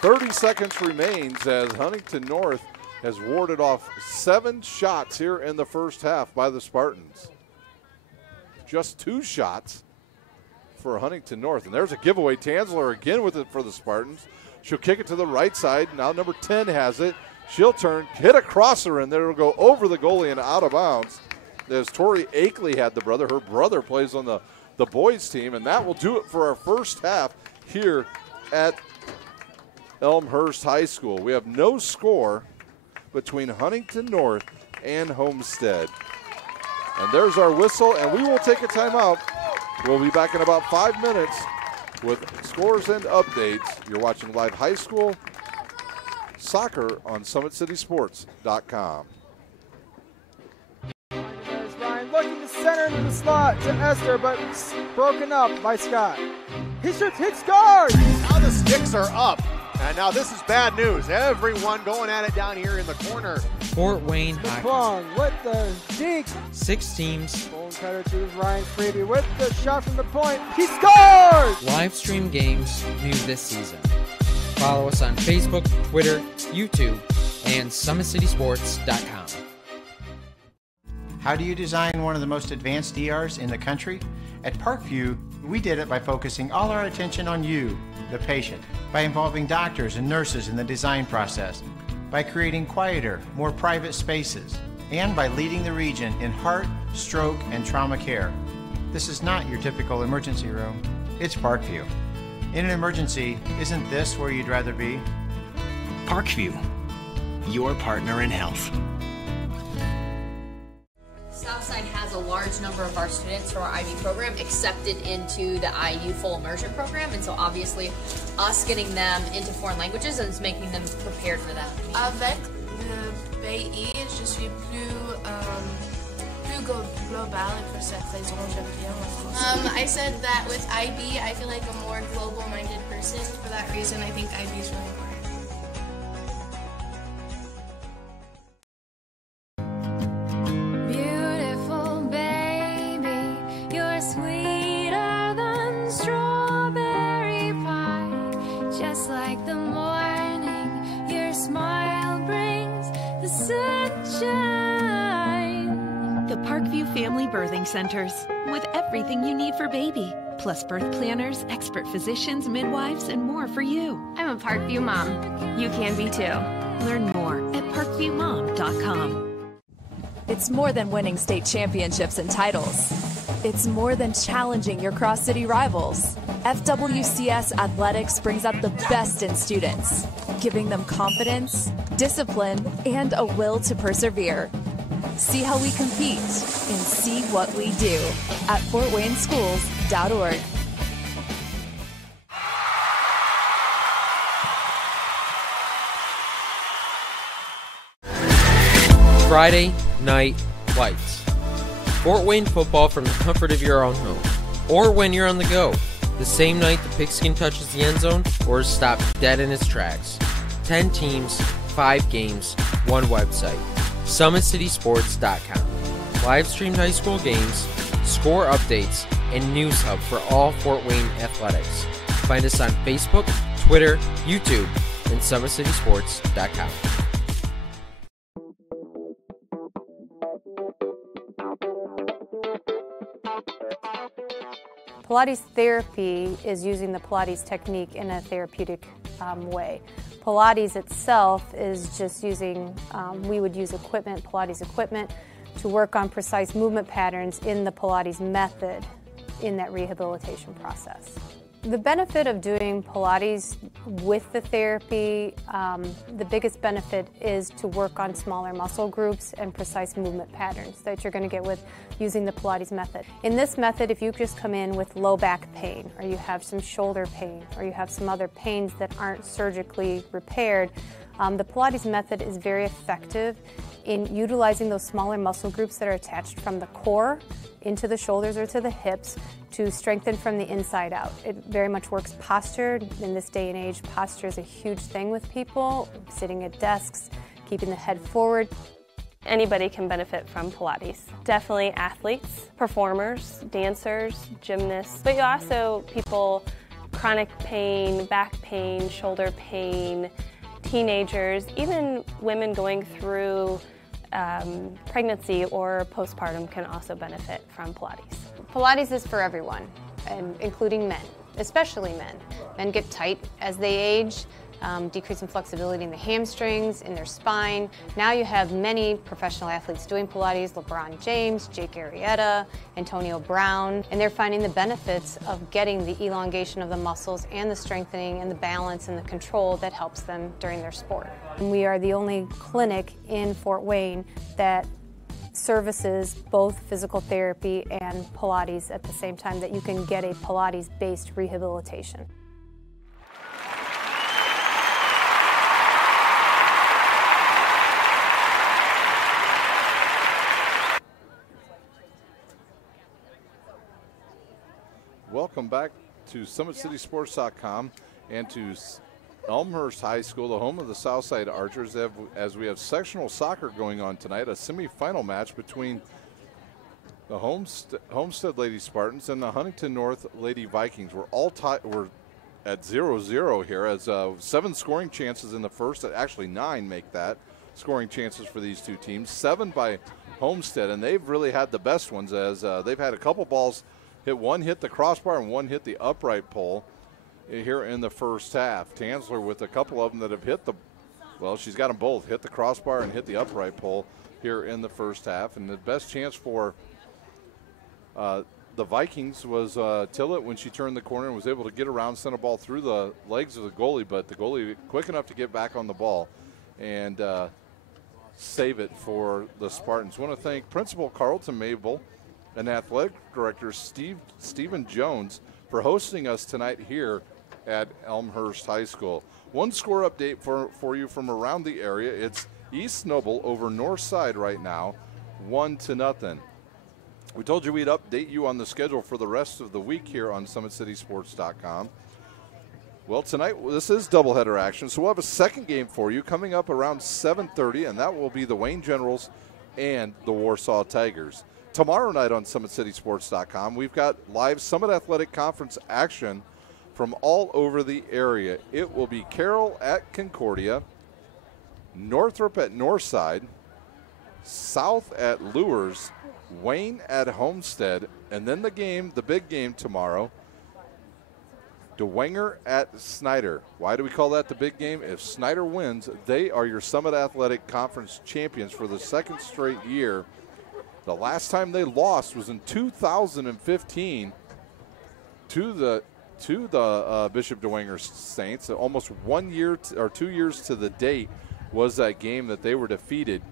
30 seconds remains as Huntington North has warded off 7 shots here in the first half by the Spartans. Just 2 shots for Huntington North. And there's a giveaway. Tanzler again with it for the Spartans. She'll kick it to the right side. Now number 10 has it. She'll turn, hit a crosser in there. It'll go over the goalie and out of bounds. As Tori Akeley had the brother. Her brother plays on the the boys team. And that will do it for our first half here at Elmhurst High School. We have no score between Huntington North and Homestead. And there's our whistle, and we will take a timeout. We'll be back in about 5 minutes with scores and updates. You're watching live high school soccer on SummitCitySports.com. There's Ryan looking to center into the slot to Esther, but broken up by Scott. He shoots, hit, scores! Now the sticks are up. And now this is bad news. Everyone going at it down here in the corner. Fort Wayne Hockey. Plong with the deke. 6 teams. Bone cutter to Ryan Freeby with the shot from the point. He scores! Live stream games new this season. Follow us on Facebook, Twitter, YouTube, and SummitCitySports.com. How do you design one of the most advanced ERs in the country? At Parkview, we did it by focusing all our attention on you, the patient, by involving doctors and nurses in the design process, by creating quieter, more private spaces, and by leading the region in heart, stroke, and trauma care. This is not your typical emergency room. It's Parkview. In an emergency, isn't this where you'd rather be? Parkview, your partner in health. Southside has a large number of our students from our IB program accepted into the IU full immersion program, and so obviously us getting them into foreign languages is making them prepared for that. Avec le pays, je suis plus global, et pour cette raison j'aime bien en français. I said that with IB, I feel like a more global-minded person. For that reason, I think IB is really important. Family Birthing Centers, with everything you need for baby, plus birth planners, expert physicians, midwives, and more for you. I'm a Parkview mom. You can be too. Learn more at parkviewmom.com. It's more than winning state championships and titles. It's more than challenging your cross-city rivals. FWCS Athletics brings out the best in students, giving them confidence, discipline, and a will to persevere. See how we compete and see what we do at fortwayneschools.org. Friday Night Lights. Fort Wayne football from the comfort of your own home, or when you're on the go, the same night the pigskin touches the end zone or is stopped dead in its tracks. 10 teams, 5 games, 1 website. SummitCitySports.com. Live streamed high school games, score updates, and news hub for all Fort Wayne athletics. Find us on Facebook, Twitter, YouTube, and SummitCitySports.com. Pilates therapy is using the Pilates technique in a therapeutic way. Pilates itself is just using, we would use equipment, Pilates equipment, to work on precise movement patterns in the Pilates method in that rehabilitation process. The benefit of doing Pilates with the therapy, the biggest benefit is to work on smaller muscle groups and precise movement patterns that you're going to get with using the Pilates method. In this method, if you just come in with low back pain, or you have some shoulder pain, or you have some other pains that aren't surgically repaired, the Pilates method is very effective in utilizing those smaller muscle groups that are attached from the core into the shoulders or to the hips to strengthen from the inside out. It very much works posture. In this day and age, posture is a huge thing with people, sitting at desks, keeping the head forward. Anybody can benefit from Pilates. Definitely athletes, performers, dancers, gymnasts, but also people, chronic pain, back pain, shoulder pain, teenagers, even women going through pregnancy or postpartum can also benefit from Pilates. Pilates is for everyone, and including men, especially men. Men get tight as they age. decreasing flexibility in the hamstrings, in their spine. Now you have many professional athletes doing Pilates, LeBron James, Jake Arrieta, Antonio Brown, and they're finding the benefits of getting the elongation of the muscles and the strengthening and the balance and the control that helps them during their sport. And we are the only clinic in Fort Wayne that services both physical therapy and Pilates at the same time, that you can get a Pilates-based rehabilitation. Welcome back to SummitCitySports.com and to Elmhurst High School, the home of the Southside Archers, as we have sectional soccer going on tonight, a semifinal match between the Homestead Lady Spartans and the Huntington North Lady Vikings. We're all tied. We're at 0-0 here, as 7 scoring chances in the first, actually 9 make that scoring chances for these two teams. 7 by Homestead, and they've really had the best ones, as they've had a couple balls one hit the crossbar and one hit the upright pole here in the first half. Tansler with a couple of them that have hit she's got them both, hit the crossbar and hit the upright pole here in the first half. And the best chance for the Vikings was Tillett when she turned the corner and was able to get around, send a ball through the legs of the goalie, but the goalie quick enough to get back on the ball and save it for the Spartans. I want to thank Principal Carlton Mabel and Athletic Director Stephen Jones for hosting us tonight here at Elmhurst High School. One score update for you from around the area. It's East Noble over Northside right now, 1-0. We told you we'd update you on the schedule for the rest of the week here on SummitCitySports.com. Well, tonight this is doubleheader action, so we'll have a second game for you coming up around 7:30, and that will be the Wayne Generals and the Warsaw Tigers. Tomorrow night on SummitCitySports.com, we've got live Summit Athletic Conference action from all over the area. It will be Carroll at Concordia, Northrop at Northside, South at Lures, Wayne at Homestead, and then the big game tomorrow, DeWanger at Snyder. Why do we call that the big game? If Snyder wins, they are your Summit Athletic Conference champions for the second straight year. The last time they lost was in 2015 to the Bishop DeWanger Saints. Almost 1 year or 2 years to the date was that game that they were defeated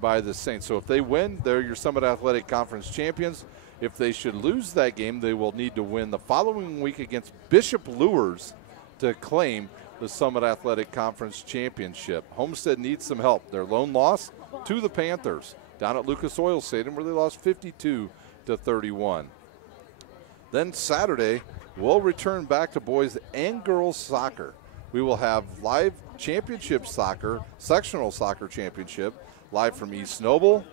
by the Saints. So if they win, they're your Summit Athletic Conference champions. If they should lose that game, they will need to win the following week against Bishop Lures to claim the Summit Athletic Conference championship. Homestead needs some help. Their lone loss to the Panthers down at Lucas Oil Stadium, where they lost 52-31. Then Saturday, we'll return back to boys and girls soccer. We will have live championship soccer, sectional soccer championship, live from East Noble.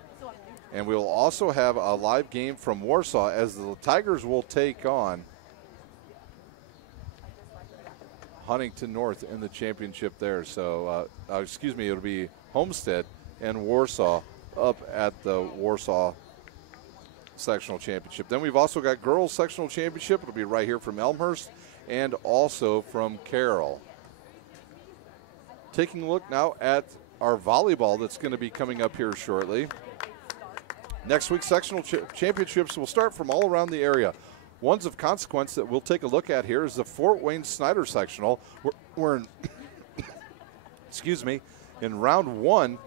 And we will also have a live game from Warsaw, as the Tigers will take on Huntington North in the championship there. So, it'll be Homestead and Warsaw up at the Warsaw sectional championship. Then we've also got girls sectional championship. It'll be right here from Elmhurst and also from Carroll. Taking a look now at our volleyball that's going to be coming up here shortly. Next week's sectional championships will start from all around the area. Ones of consequence that we'll take a look at here is the Fort Wayne Snyder sectional. We're in, in round 1.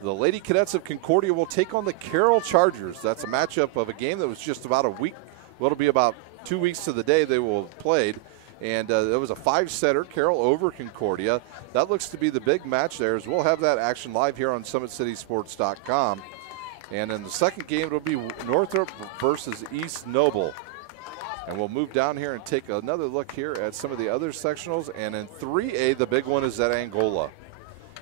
The Lady Cadets of Concordia will take on the Carroll Chargers. That's a matchup of a game that was just about a week. Well, it'll be about 2 weeks to the day they will have played. And it was a 5-setter, Carroll over Concordia. That looks to be the big match there, as we'll have that action live here on SummitCitySports.com. And in the second game, it'll be Northrop versus East Noble. And we'll move down here and take another look here at some of the other sectionals. And in 3A, the big one is at Angola.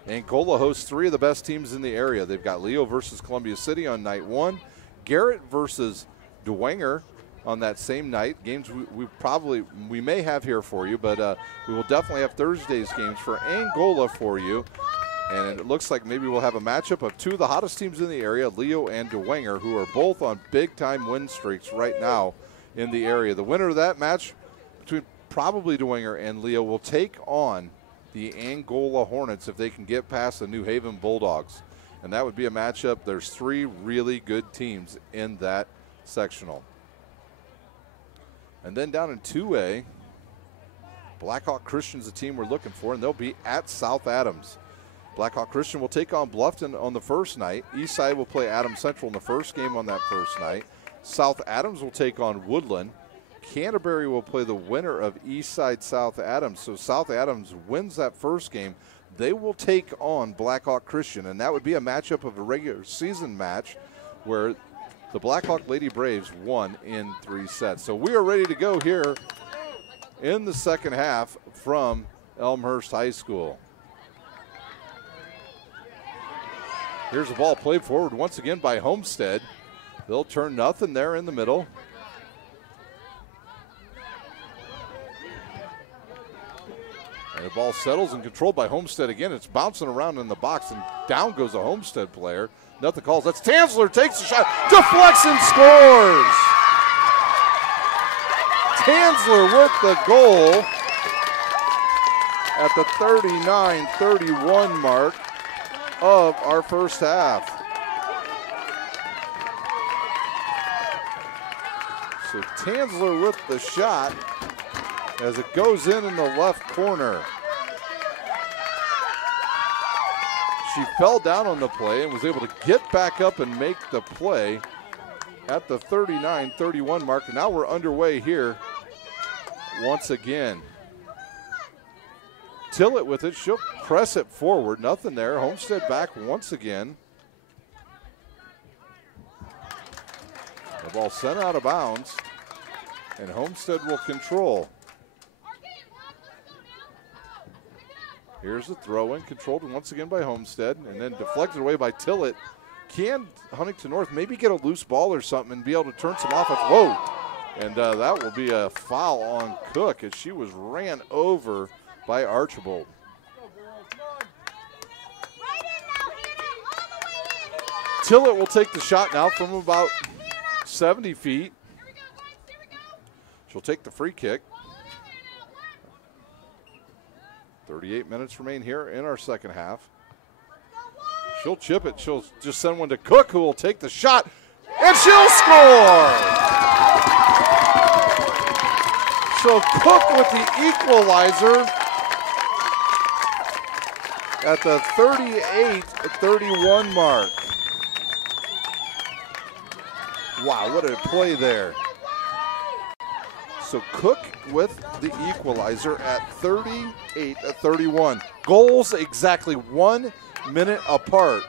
Angola hosts 3 of the best teams in the area. They've got Leo versus Columbia City on night 1, Garrett versus DeWanger on that same night. Games we may have here for you, but we will definitely have Thursday's games for Angola for you. And it looks like maybe we'll have a matchup of 2 of the hottest teams in the area, Leo and DeWanger, who are both on big-time win streaks right now in the area. The winner of that match between probably DeWanger and Leo will take on the Angola Hornets if they can get past the New Haven Bulldogs. And that would be a matchup. There's 3 really good teams in that sectional. And then down in 2A, Blackhawk Christian's the team we're looking for, and they'll be at South Adams. Blackhawk Christian will take on Bluffton on the first night. Eastside will play Adams Central in the first game on that first night. South Adams will take on Woodland. Canterbury will play the winner of Eastside South Adams. So South Adams wins that first game. They will take on Blackhawk Christian, and that would be a matchup of a regular season match where the Blackhawk Lady Braves won in 3 sets. So we are ready to go here in the second half from Elmhurst High School. Here's the ball played forward once again by Homestead. They'll turn nothing there in the middle. And the ball settles and controlled by Homestead again. It's bouncing around in the box, and down goes a Homestead player. Nothing calls. That's Tansler, takes the shot, deflects and scores. Tansler with the goal at the 39-31 mark of our first half. So Tansler with the shot as it goes in the left corner. She fell down on the play and was able to get back up and make the play at the 39-31 mark. And now we're underway here once again. Tillett with it. She'll press it forward. Nothing there. Homestead back once again. The ball sent out of bounds, and Homestead will control. Here's the throw in, controlled once again by Homestead, and then deflected away by Tillett. Can Huntington North maybe get a loose ball or something and be able to turn some offense? Whoa! And that will be a foul on Cook as she was ran over by Archibald. Tillett will take the shot now from about 70 feet. She'll take the free kick. 38 minutes remain here in our second half. She'll chip it. She'll just send one to Cook, who will take the shot, and she'll score! So Cook with the equalizer at the 38-31 mark. Wow, what a play there. So Cook with the equalizer at 38-31. Goals exactly 1 minute apart.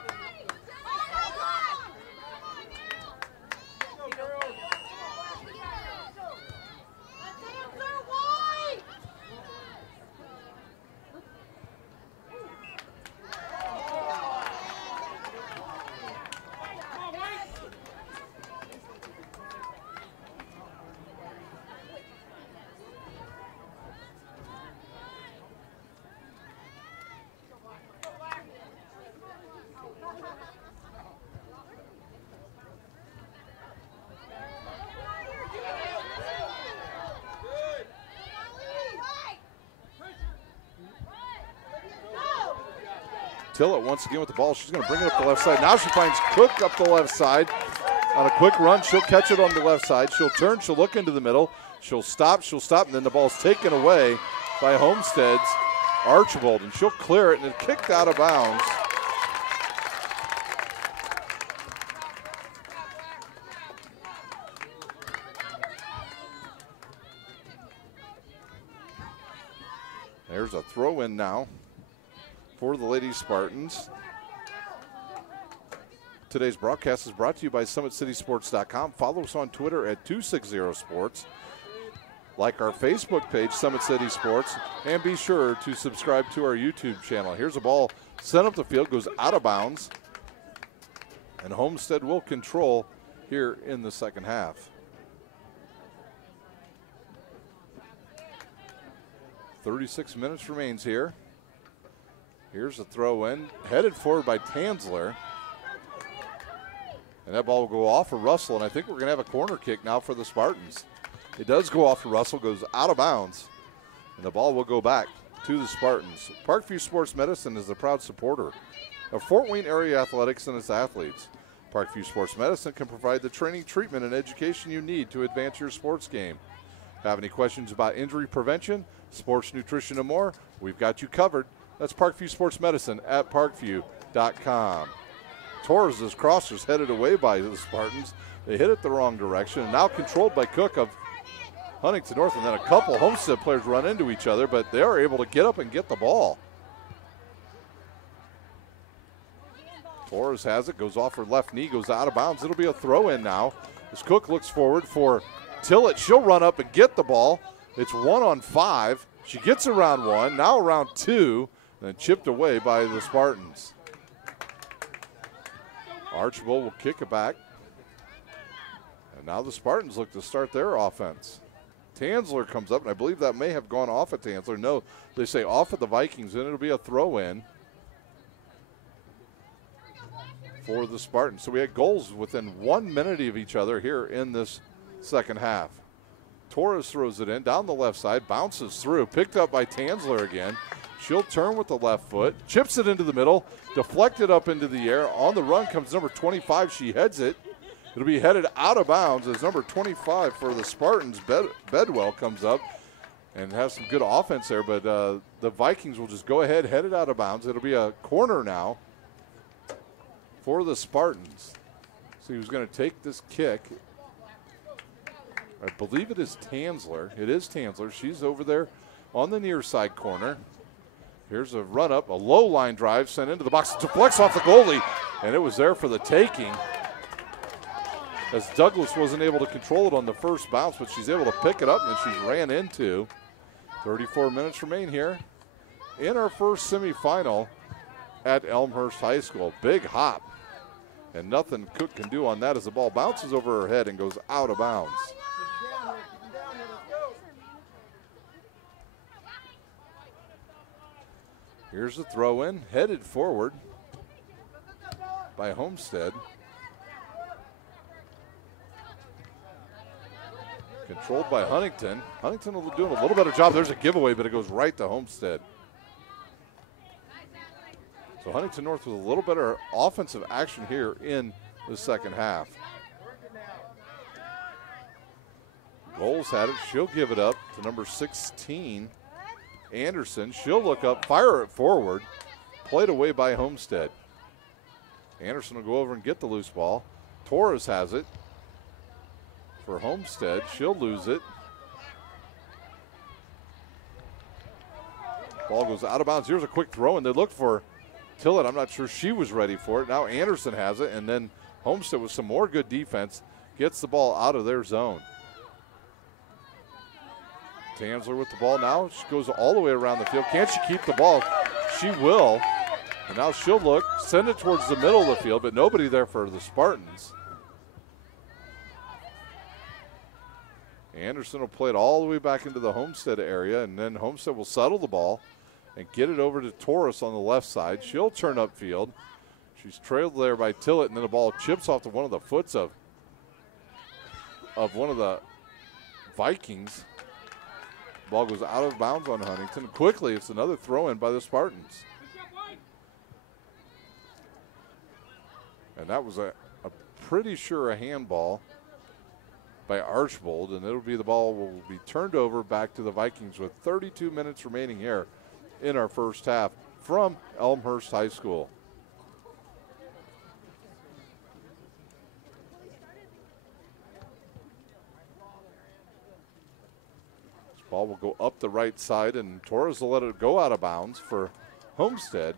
Tillett once again with the ball. She's going to bring it up the left side. Now she finds Cook up the left side. On a quick run, she'll catch it on the left side. She'll turn, she'll look into the middle. She'll stop, and then the ball's taken away by Homestead's Archibald, and she'll clear it, and it's kicked out of bounds. There's a throw in now for the Lady Spartans. Today's broadcast is brought to you by SummitCitySports.com. Follow us on Twitter at 260sports. Like our Facebook page, Summit City Sports, and be sure to subscribe to our YouTube channel. Here's a ball sent up the field, goes out of bounds, and Homestead will control here in the second half. 36 minutes remains here. Here's a throw in, headed forward by Tansler. And that ball will go off of Russell, and I think we're going to have a corner kick now for the Spartans. It does go off of Russell, goes out of bounds, and the ball will go back to the Spartans. Parkview Sports Medicine is the proud supporter of Fort Wayne area athletics and its athletes. Parkview Sports Medicine can provide the training, treatment, and education you need to advance your sports game. Have any questions about injury prevention, sports nutrition, and more? We've got you covered. That's Parkview Sports Medicine at parkview.com. Torres' crossers headed away by the Spartans. They hit it the wrong direction, and now controlled by Cook of Huntington North, and then a couple Homestead players run into each other, but they are able to get up and get the ball. Torres has it, goes off her left knee, goes out of bounds. It'll be a throw in now as Cook looks forward for Tillett. She'll run up and get the ball. It's 1-on-5. She gets around one, now around two, and then chipped away by the Spartans. Archibald will kick it back. And now the Spartans look to start their offense. Tansler comes up, and I believe that may have gone off at Tansler. No, they say off at the Vikings, and it'll be a throw in for the Spartans. So we had goals within 1 minute of each other here in this second half. Torres throws it in down the left side, bounces through, picked up by Tansler again. She'll turn with the left foot, chips it into the middle, deflected up into the air. On the run comes number 25. She heads it. It'll be headed out of bounds as number 25 for the Spartans, Bedwell, comes up and has some good offense there, but the Vikings will just go ahead, head it out of bounds. It'll be a corner now for the Spartans. So who's going to take this kick? I believe it is Tansler. It is Tansler. She's over there on the near side corner. Here's a run up, a low line drive sent into the box. Deflects off the goalie, and it was there for the taking. As Douglas wasn't able to control it on the first bounce, but she's able to pick it up, and she ran into. 34 minutes remain here in our first semifinal at Elmhurst High School. Big hop, and nothing Cook can do on that as the ball bounces over her head and goes out of bounds. Here's the throw in, headed forward by Homestead. Controlled by Huntington. Huntington doing a little better job. There's a giveaway, but it goes right to Homestead. So Huntington North with a little better offensive action here in the second half. Goals had it. She'll give it up to number 16, Anderson. She'll look up, fire it forward. Played away by Homestead. Anderson will go over and get the loose ball. Torres has it for Homestead. She'll lose it. Ball goes out of bounds. Here's a quick throw, and they look for Tillett. I'm not sure she was ready for it. Now Anderson has it, and then Homestead with some more good defense gets the ball out of their zone. Tansler with the ball now. She goes all the way around the field. Can she keep the ball? She will. And now she'll look, send it towards the middle of the field, but nobody there for the Spartans. Anderson will play it all the way back into the Homestead area, and then Homestead will settle the ball and get it over to Torres on the left side. She'll turn upfield. She's trailed there by Tillett, and then the ball chips off to one of the foots of one of the Vikings. Ball goes out of bounds on Huntington. Quickly, it's another throw in by the Spartans. And that was a pretty sure a handball by Archibald, and it'll be the ball will be turned over back to the Vikings with 32 minutes remaining here in our first half from Elmhurst High School. This ball will go up the right side, and Torres will let it go out of bounds for Homestead,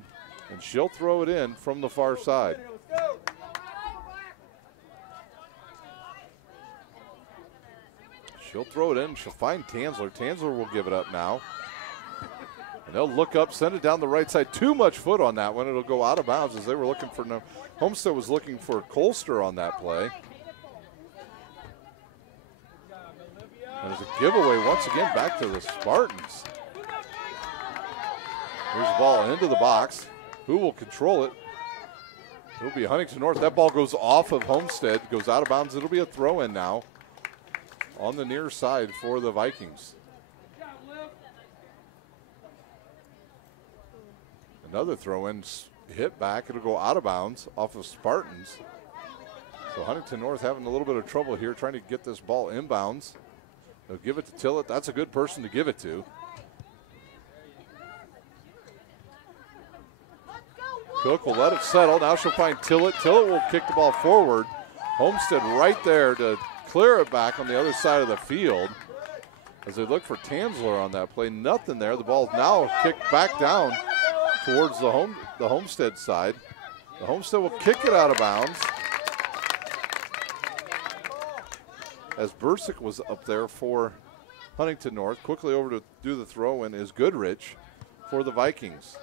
and she'll throw it in from the far side. She'll throw it in. She'll find Tansler. Tansler will give it up now. And they'll look up, send it down the right side. Too much foot on that one. It'll go out of bounds as they were looking for Homestead was looking for Colster on that play. And there's a giveaway once again back to the Spartans. Here's the ball into the box. Who will control it? It'll be Huntington North. That ball goes off of Homestead, goes out of bounds. It'll be a throw in now on the near side for the Vikings. Another throw-in hit back. It'll go out of bounds off of Spartans. So Huntington North having a little bit of trouble here trying to get this ball inbounds. They'll give it to Tillett. That's a good person to give it to. Cook will let it settle. Now she'll find Tillett. Tillett will kick the ball forward. Homestead right there to clear it back on the other side of the field. As they look for Tansler on that play, nothing there. The ball now kicked back down towards the Homestead side. The Homestead will kick it out of bounds. As Bursick was up there for Huntington North. Quickly over to do the throw in is Goodrich for the Vikings.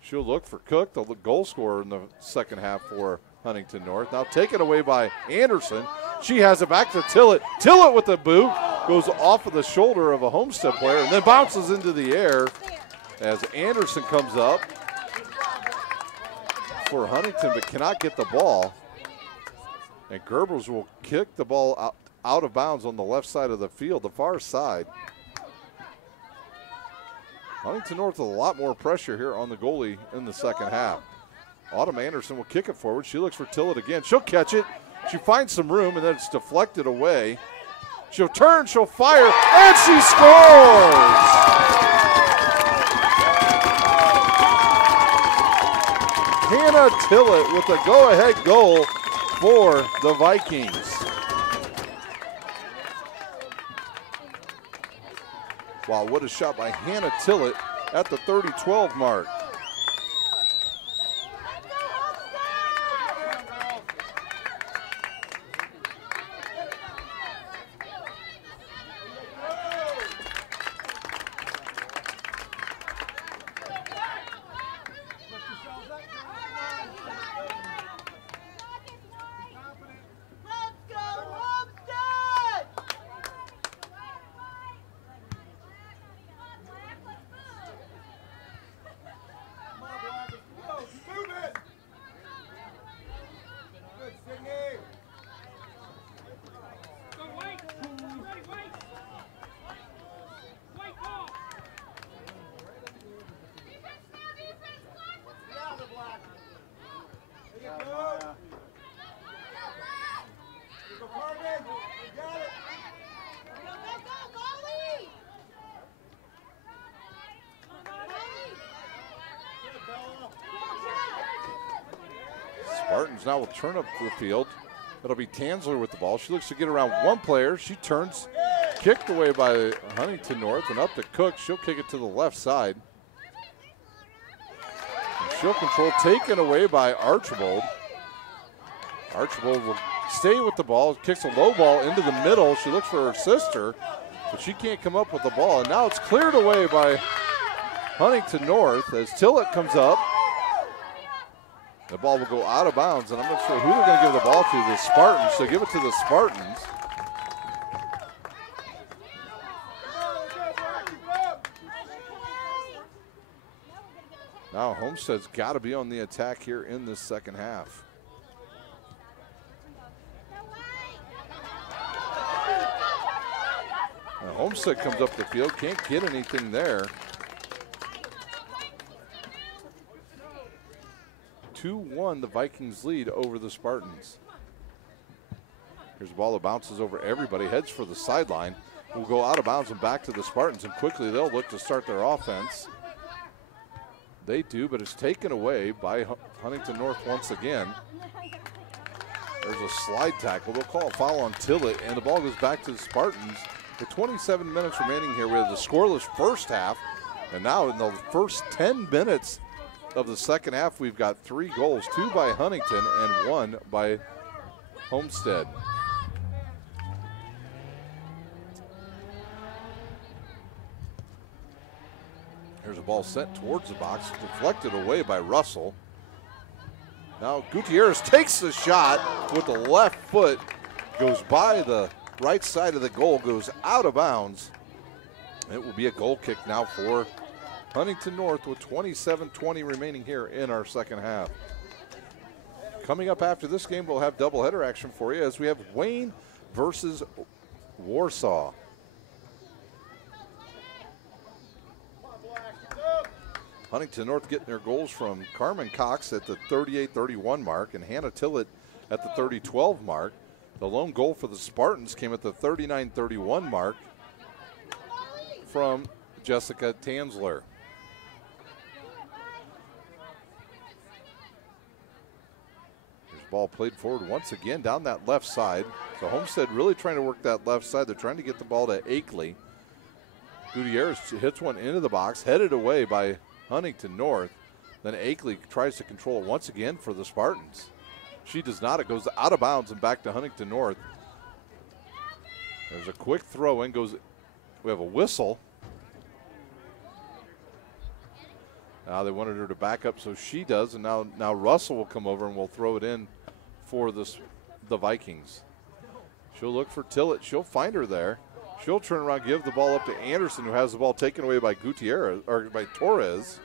She'll look for Cook, the goal scorer in the second half for Huntington North. Now taken away by Anderson. She has it back to Tillett. Tillett with the boot. Goes off of the shoulder of a Homestead player and then bounces into the air as Anderson comes up for Huntington but cannot get the ball. And Gerbers will kick the ball out of bounds on the left side of the field, the far side. Huntington North with a lot more pressure here on the goalie in the second half. Autumn Anderson will kick it forward. She looks for Tillett again. She'll catch it. She finds some room, and then it's deflected away. She'll turn, she'll fire, and she scores! Hannah Tillett with the go-ahead goal for the Vikings. Wow, what a shot by Hannah Tillett at the 30-12 mark. Spartans now will turn up the field. It'll be Tansler with the ball. She looks to get around one player. She turns, kicked away by Huntington North, and up to Cook. She'll kick it to the left side. And she'll control, taken away by Archibald. Archibald will stay with the ball, kicks a low ball into the middle. She looks for her sister, but she can't come up with the ball. And now it's cleared away by Huntington North as Tillett comes up. The ball will go out of bounds, and I'm not sure who they're going to give the ball to, the Spartans. So give it to the Spartans. Now Homestead's got to be on the attack here in this second half. Now Homestead comes up the field, can't get anything there. 2-1 the Vikings lead over the Spartans. Here's the ball that bounces over everybody, heads for the sideline. Will go out of bounds and back to the Spartans, and quickly they'll look to start their offense. They do, but it's taken away by Huntington North once again. There's a slide tackle. They'll call a foul on Tillett, and the ball goes back to the Spartans. With 27 minutes remaining here, we have the scoreless first half, and now in the first 10 minutes of the second half, we've got 3 goals, 2 by Huntington and 1 by Homestead. Here's a ball sent towards the box, deflected away by Russell. Now Gutierrez takes the shot with the left foot, goes by the right side of the goal, goes out of bounds. It will be a goal kick now for Huntington North with 27:20 remaining here in our second half. Coming up after this game, we'll have doubleheader action for you as we have Wayne versus Warsaw. Huntington North getting their goals from Carmen Cox at the 38-31 mark and Hannah Tillett at the 30-12 mark. The lone goal for the Spartans came at the 39-31 mark from Jessica Tansler. Here's the ball played forward once again down that left side. So Homestead really trying to work that left side. They're trying to get the ball to Akeley. Gutierrez hits one into the box, headed away by Huntington North. Then Akeley tries to control it once again for the Spartans. She does not. It goes out of bounds and back to Huntington North. There's a quick throw in. We have a whistle. Now they wanted her to back up, so she does. And now Russell will come over and will throw it in for the Vikings. She'll look for Tillett. She'll find her there. She'll turn around, give the ball up to Anderson, who has the ball taken away by Gutierrez or by Torres.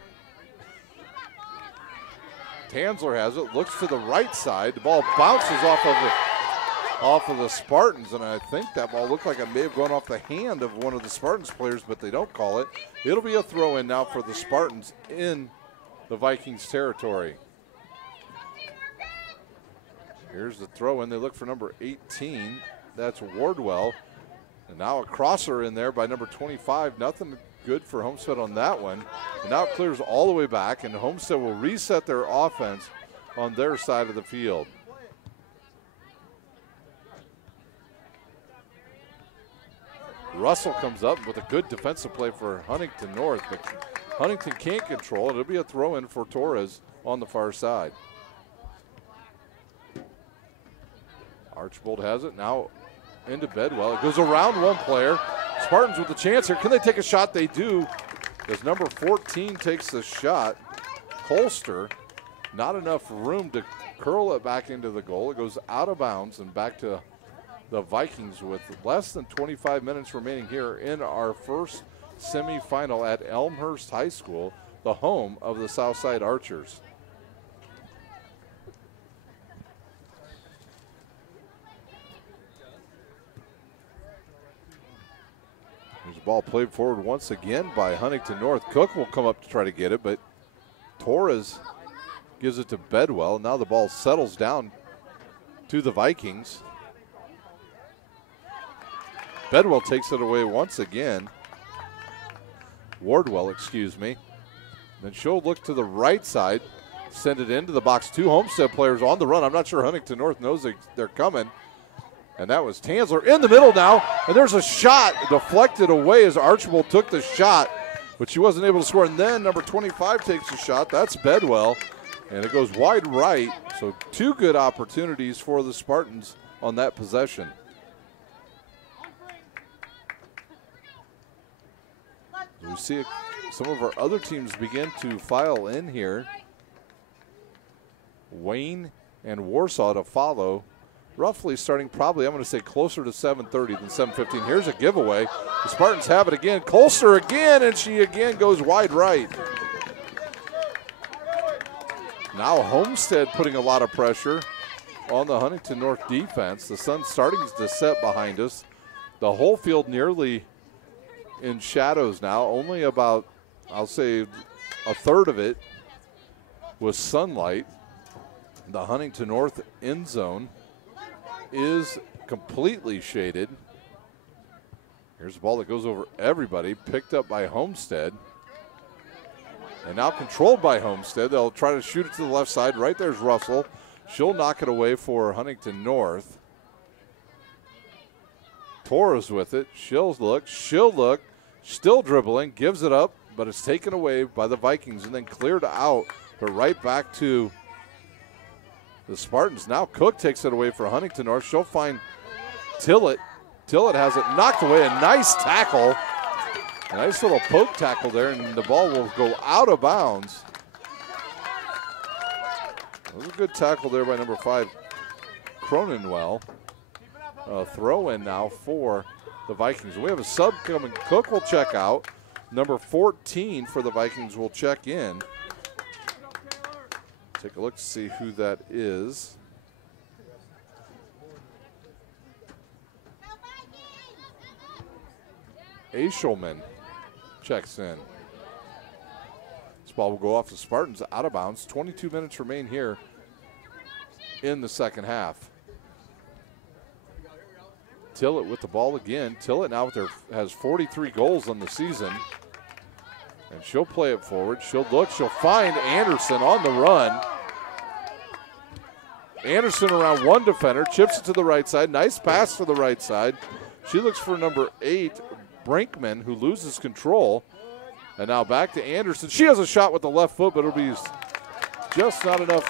Tansler has it, looks to the right side. The ball bounces off of the Spartans, and I think that ball looked like it may have gone off the hand of one of the Spartans players, but they don't call it. It'll be a throw in now for the Spartans in the Vikings territory. Here's the throw in. They look for number 18. That's Wardwell. And now a crosser in there by number 25. Nothing good for Homestead on that one. And now it clears all the way back, and Homestead will reset their offense on their side of the field. Russell comes up with a good defensive play for Huntington North, but Huntington can't control it. It'll be a throw in for Torres on the far side. Archbold has it now into Bedwell. It goes around one player. Spartans with a chance here. Can they take a shot? They do. As number 14 takes the shot. Colster, not enough room to curl it back into the goal. It goes out of bounds and back to the Vikings with less than 25 minutes remaining here in our first semifinal at Elmhurst High School, the home of the Southside Archers. There's a ball played forward once again by Huntington North. Cook will come up to try to get it, but Torres gives it to Bedwell. Now the ball settles down to the Vikings. Bedwell takes it away once again. Wardwell, excuse me. Then she'll look to the right side, send it into the box. Two Homestead players on the run. I'm not sure Huntington North knows they're coming. And that was Tansler in the middle now. And there's a shot deflected away as Archibald took the shot, but she wasn't able to score. And then number 25 takes a shot. That's Bedwell. And it goes wide right. So two good opportunities for the Spartans on that possession. We see some of our other teams begin to file in here. Wayne and Warsaw to follow. Roughly starting probably, I'm going to say, closer to 7:30 than 7:15. Here's a giveaway. The Spartans have it again. Colster again, and she again goes wide right. Now Homestead putting a lot of pressure on the Huntington North defense. The sun's starting to set behind us. The whole field nearly in shadows now. Only about, I'll say, a third of it was sunlight. The Huntington North end zone is completely shaded. Here's a ball that goes over everybody, picked up by Homestead. And now controlled by Homestead. They'll try to shoot it to the left side. Right there's Russell. She'll knock it away for Huntington North. Torres with it. She'll look. Still dribbling. Gives it up, but it's taken away by the Vikings and then cleared out, but right back to the Spartans. Now Cook takes it away for Huntington North. She'll find Tillett. Tillett has it knocked away. A nice tackle. A nice little poke tackle there, and the ball will go out of bounds. That was a good tackle there by number 5, Cronenwell. Throw in now for the Vikings. We have a sub coming. Cook will check out. Number 14 for the Vikings will check in. Take a look to see who that is. Aschelman checks in. ball will go off the Spartans out of bounds. 22 minutes remain here in the second half. Tillett with the ball again. Tillett now has 43 goals on the season. And she'll play it forward. She'll look. She'll find Anderson on the run. Anderson around one defender. Chips it to the right side. Nice pass to the right side. She looks for number 8, Brinkman, who loses control. And now back to Anderson. She has a shot with the left foot, but it'll be just not enough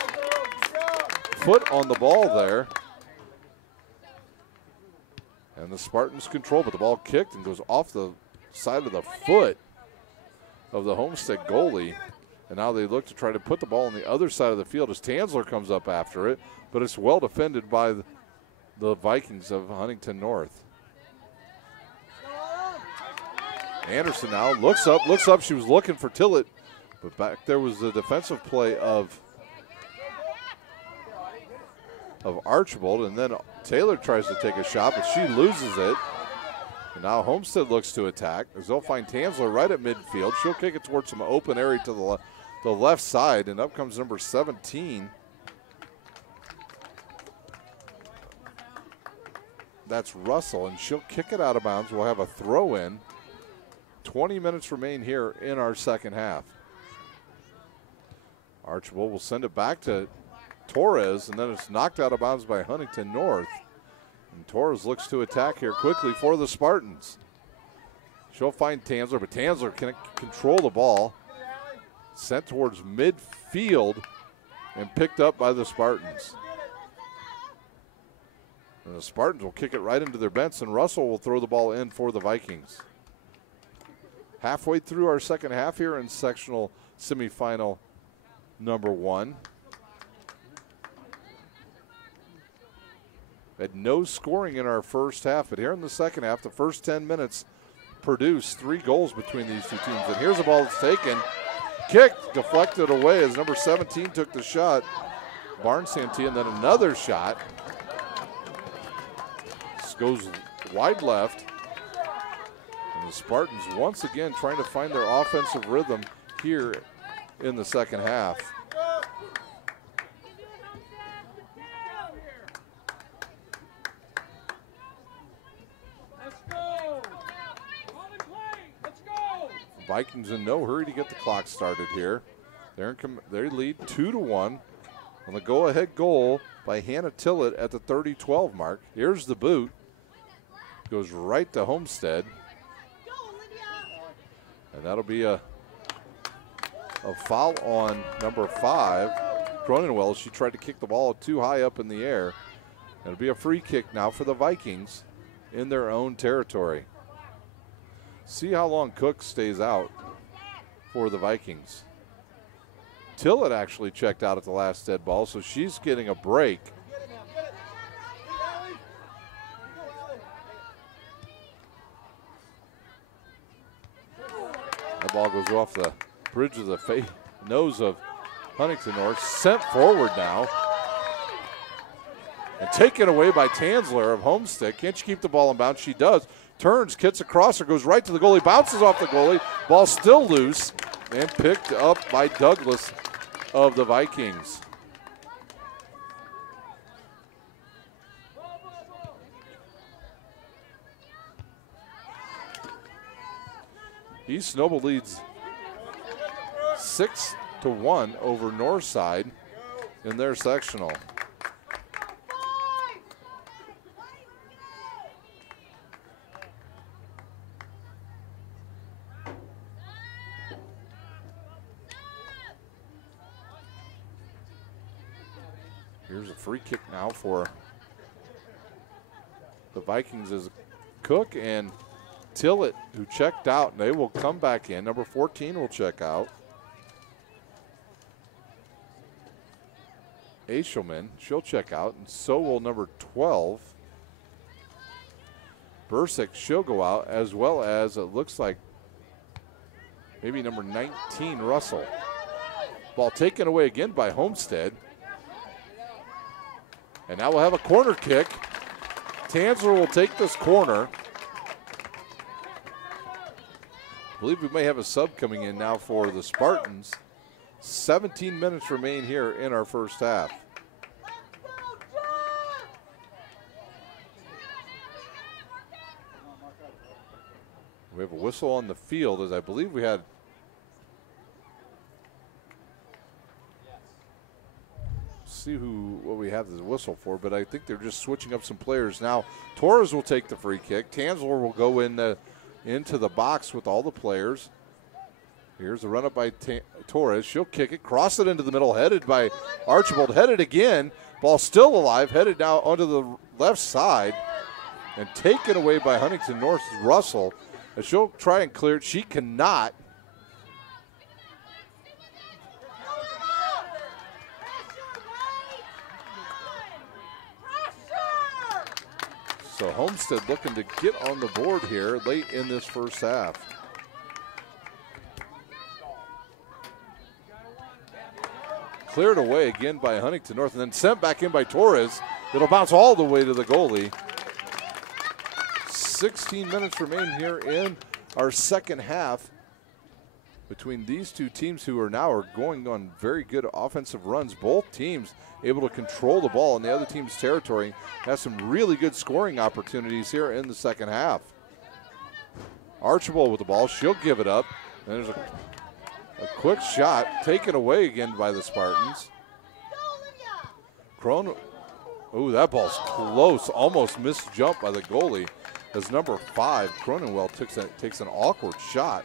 foot on the ball there. And the Spartans control, but the ball kicked and goes off the side of the foot of the Homestead goalie. And now they look to try to put the ball on the other side of the field as Tansler comes up after it, but it's well defended by the Vikings of Huntington North. Anderson now looks up. She was looking for Tillett, but back there was the defensive play of Archibald, and then Taylor tries to take a shot, but she loses it. And now Homestead looks to attack as they'll find Tansler right at midfield. She'll kick it towards some open area to the left side, and up comes number 17. That's Russell, and she'll kick it out of bounds. We'll have a throw in. 20 minutes remain here in our second half. Archibald will send it back to Torres, and then it's knocked out of bounds by Huntington North. And Torres looks to attack here quickly for the Spartans. She'll find Tansler, but Tansler can control the ball. Sent towards midfield and picked up by the Spartans. And the Spartans will kick it right into their bench, and Russell will throw the ball in for the Vikings. Halfway through our second half here in sectional semifinal number 1. Had no scoring in our first half, but here in the second half, the first 10 minutes produced 3 goals between these two teams. And here's a ball that's taken, kicked, deflected away as number 17 took the shot. Barnes-Santee, and then another shot. This goes wide left. And the Spartans once again trying to find their offensive rhythm here in the second half. Vikings in no hurry to get the clock started here. They lead 2-1 on the go-ahead goal by Hannah Tillett at the 30-12 mark. Here's the boot. Goes right to Homestead. And that'll be a foul on number 5, Cronenwell. She tried to kick the ball too high up in the air. It'll be a free kick now for the Vikings in their own territory. See how long Cook stays out for the Vikings. Tillett actually checked out at the last dead ball, so she's getting a break. That ball goes off the bridge of the nose of Huntington North. Sent forward now. And taken away by Tansler of Homestead. Can't she keep the ball in bounds? She does. Turns, kicks across her, goes right to the goalie, bounces off the goalie. Ball still loose and picked up by Douglas of the Vikings. East Noble leads 6-1 over Northside in their sectional. Here's a free kick now for the Vikings as Cook and Tillett, who checked out, and they will come back in. Number 14 will check out. Aishelman, she'll check out, and so will number 12. Bursick, she'll go out, as well as it looks like maybe number 19, Russell. Ball taken away again by Homestead. And now we'll have a corner kick. Tansler will take this corner. I believe we may have a sub coming in now for the Spartans. 17 minutes remain here in our first half. We have a whistle on the field, as I believe we had. See what we have the whistle for, but I think they're just switching up some players now. Torres will take the free kick. Tansler will go into the box with all the players. Here's the run up by Torres. She'll kick it, cross it into the middle, headed by Archibald. Headed again. Ball still alive, headed now onto the left side and taken away by Huntington North's Russell. As she'll try and clear it, she cannot. So Homestead looking to get on the board here late in this first half. Cleared away again by Huntington North and then sent back in by Torres. It'll bounce all the way to the goalie. 16 minutes remain here in our second half between these two teams who are going on very good offensive runs. Both teams able to control the ball in the other team's territory. Has some really good scoring opportunities here in the second half. Archibald with the ball. She'll give it up. And there's a quick shot taken away again by the Spartans. Oh, that ball's close. Almost missed jump by the goalie. As number 5, Cronenwell takes an awkward shot.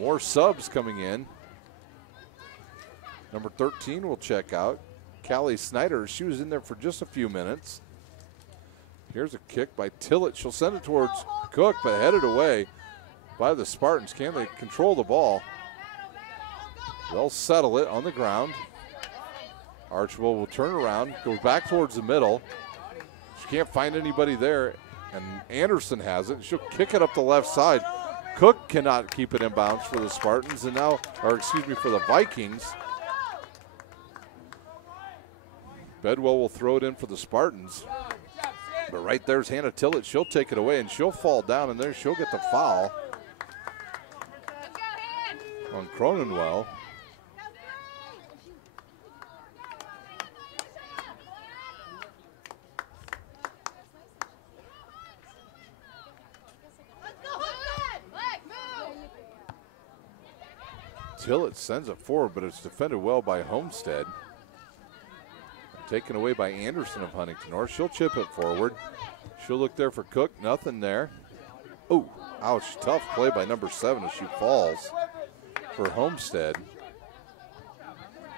More subs coming in. Number 13 will check out. Callie Snyder, she was in there for just a few minutes. Here's a kick by Tillett. She'll send it towards Cook, but headed away by the Spartans. Can they control the ball? They'll settle it on the ground. Archibald will turn around, go back towards the middle. She can't find anybody there, and Anderson has it. She'll kick it up the left side. Cook cannot keep it in bounds for the Spartans, and now, or excuse me, for the Vikings. Bedwell will throw it in for the Spartans. But right there's Hannah Tillett. She'll take it away, and she'll fall down, and there she'll get the foul on Cronenwell. Tillett sends it forward, but it's defended well by Homestead. Taken away by Anderson of Huntington North. She'll chip it forward. She'll look there for Cook. Nothing there. Oh, ouch. Tough play by number 7 as she falls for Homestead.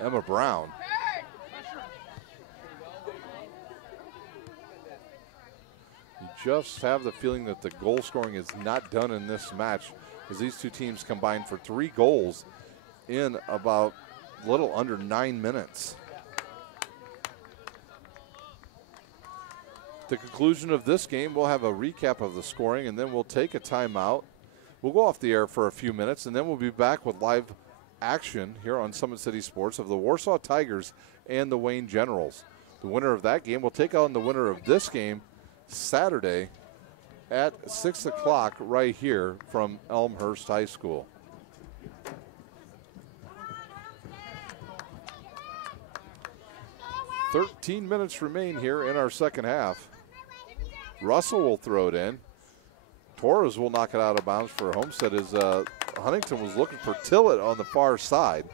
Emma Brown. You just have the feeling that the goal scoring is not done in this match, as these two teams combined for 3 goals in about a little under 9 minutes. At the conclusion of this game, we'll have a recap of the scoring, and then we'll take a timeout. We'll go off the air for a few minutes, and then we'll be back with live action here on Summit City Sports of the Warsaw Tigers and the Wayne Generals. The winner of that game will take on the winner of this game Saturday at 6 o'clock right here from Elmhurst High School. "13 minutes remain here in our second half. Russell will throw it in. Torres will knock it out of bounds for Homestead as Huntington was looking for Tillett on the far side.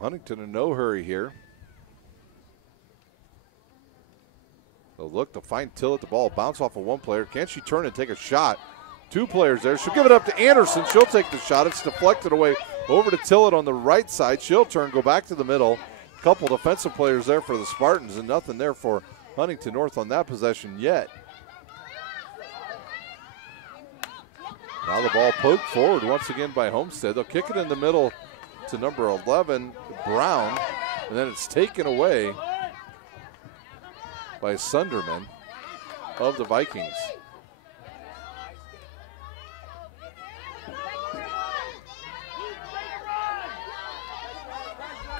Huntington in no hurry here. They'll look to find Tillett. The ball bounce off of one player. Can she turn and take a shot? 2 players there. She'll give it up to Anderson. She'll take the shot. It's deflected away over to Tillett on the right side. She'll turn, go back to the middle. A couple defensive players there for the Spartans, and nothing there for Huntington North on that possession yet. Now the ball poked forward once again by Homestead. They'll kick it in the middle to number 11, Brown, and then it's taken away by Sunderman of the Vikings.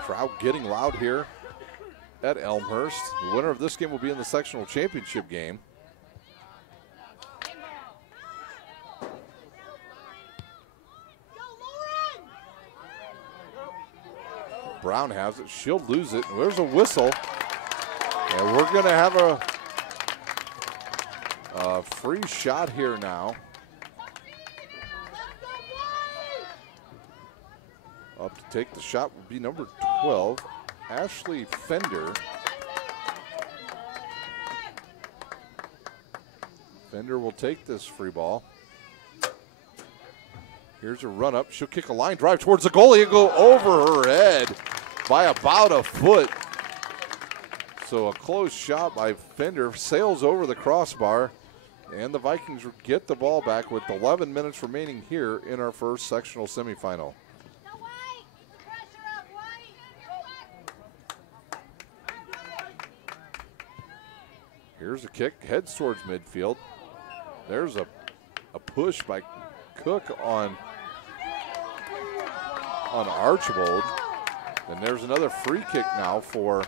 Crowd getting loud here at Elmhurst. The winner of this game will be in the sectional championship game. Brown has it. She'll lose it. There's a whistle. And we're going to have a free shot here now. Up to take the shot will be number 12, Ashley Fender. Fender will take this free ball. Here's a run up. She'll kick a line drive towards the goalie and go over her head by about a foot. So a close shot by Fender sails over the crossbar, and the Vikings get the ball back with 11 minutes remaining here in our first sectional semifinal. Here's a kick, heads towards midfield. There's a push by Cook on Archibald. And there's another free kick now for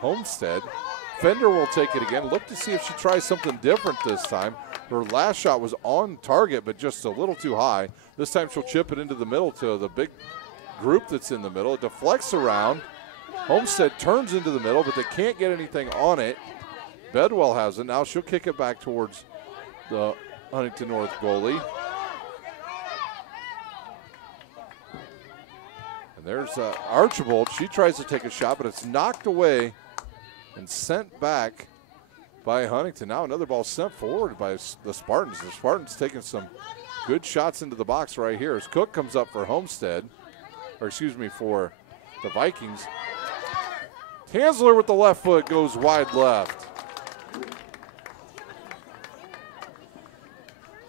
Homestead. Fender will take it again. Look to see if she tries something different this time. Her last shot was on target, but just a little too high. This time she'll chip it into the middle to the big group that's in the middle. It deflects around. Homestead turns into the middle, but they can't get anything on it. Bedwell has it. Now she'll kick it back towards the Huntington North goalie. And there's Archibald. She tries to take a shot, but it's knocked away and sent back by Huntington. Now another ball sent forward by the Spartans. The Spartans taking some good shots into the box right here as Cook comes up for Homestead, or excuse me, for the Vikings. Tansler with the left foot goes wide left.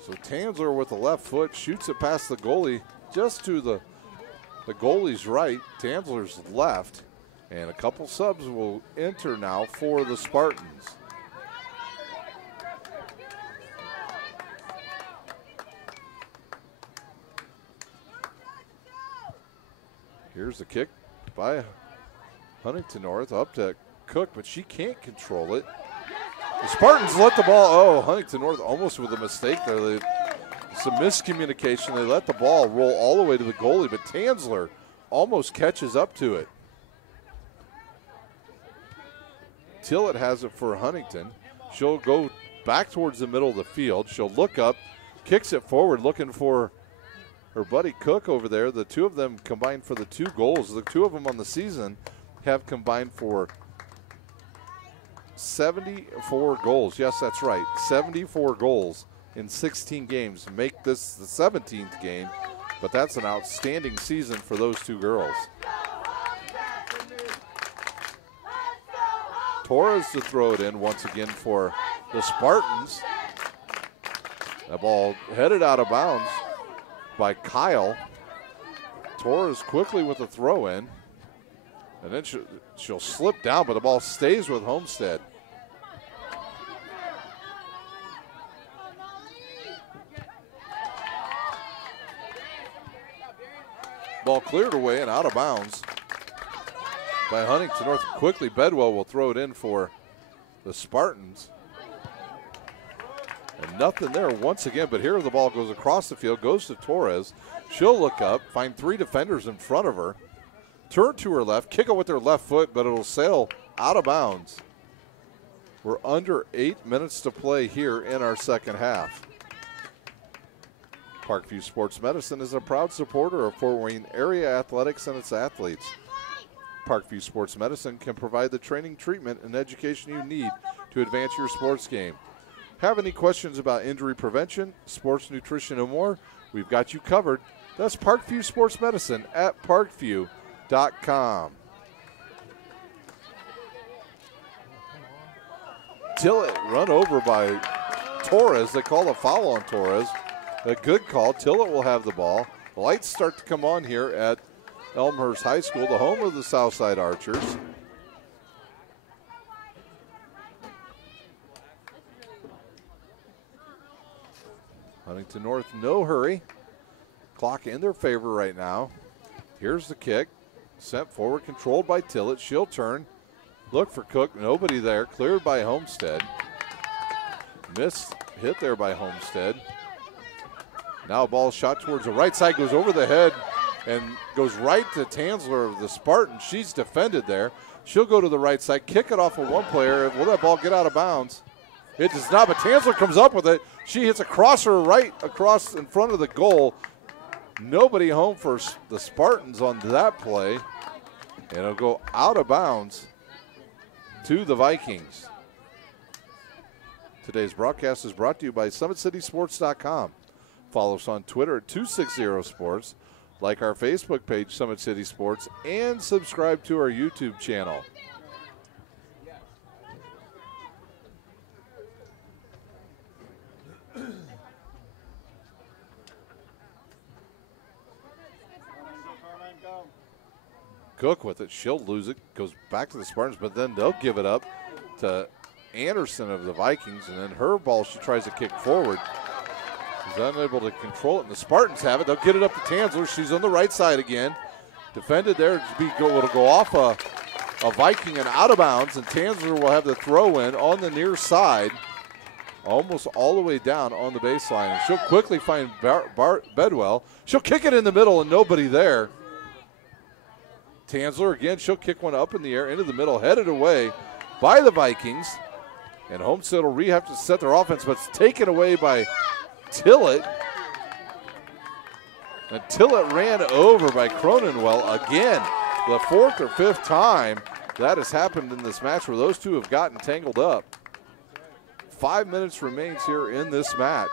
So Tansler with the left foot shoots it past the goalie just to the goalie's right, Tansler's left. And a couple subs will enter now for the Spartans. Here's the kick by Huntington North up to Cook, but she can't control it. The Spartans let the ball, oh, Huntington North almost with a mistake there. Some miscommunication. They let the ball roll all the way to the goalie, but Tansler almost catches up to it. Tillett has it for Huntington. She'll go back towards the middle of the field. She'll look up, kicks it forward, looking for her buddy Cook over there. The two of them combined for the 2 goals. The two of them on the season have combined for 74 goals. Yes, that's right. 74 goals in 16 games. Make this the 17th game, but that's an outstanding season for those 2 girls. Torres to throw it in once again for the Spartans. That ball headed out of bounds by Kyle. Torres quickly with a throw in. And then she'll slip down, but the ball stays with Homestead. Ball cleared away and out of bounds by Huntington North. Quickly, Bedwell will throw it in for the Spartans. And nothing there once again, but here the ball goes across the field, goes to Torres. She'll look up, find 3 defenders in front of her. Turn to her left, kick it with her left foot, but it'll sail out of bounds. We're under 8 minutes to play here in our second half. Parkview Sports Medicine is a proud supporter of Fort Wayne area athletics and its athletes. Parkview Sports Medicine can provide the training, treatment, and education you need to advance your sports game. Have any questions about injury prevention, sports nutrition, and more? We've got you covered. That's Parkview Sports Medicine at parkview.com. Tillett run over by Torres. They call a foul on Torres. A good call. Tillett will have the ball. Lights start to come on here at Elmhurst High School, the home of the Southside Archers. Huntington North, no hurry. Clock in their favor right now. Here's the kick. Sent forward, controlled by Tillett. She'll turn. Look for Cook. Nobody there. Cleared by Homestead. Missed hit there by Homestead. Now a ball shot towards the right side. Goes over the head and goes right to Tanzler of the Spartans. She's defended there. She'll go to the right side. Kick it off of one player. Will that ball get out of bounds? It does not, but Tanzler comes up with it. She hits a crosser right across in front of the goal. Nobody home for the Spartans on that play. And it'll go out of bounds to the Vikings. Today's broadcast is brought to you by SummitCitySports.com. Follow us on Twitter at 260sports. Like our Facebook page, Summit City Sports, and subscribe to our YouTube channel. Cook with it. She'll lose it. Goes back to the Spartans, but then they'll give it up to Anderson of the Vikings, and then her ball, she tries to kick forward. She's unable to control it, and the Spartans have it. They'll get it up to Tanzler. She's on the right side again. Defended there. It'll go off a Viking and out of bounds, and Tanzler will have the throw in on the near side, almost all the way down on the baseline. And she'll quickly find Bedwell. She'll kick it in the middle, and nobody there. Tanzler again, she'll kick one up in the air into the middle, headed away by the Vikings. And Homestead will have to set their offense, but it's taken away by Tillett. And Tillett ran over by Cronenwell again. The fourth or fifth time that has happened in this match where those two have gotten tangled up. 5 minutes remains here in this match.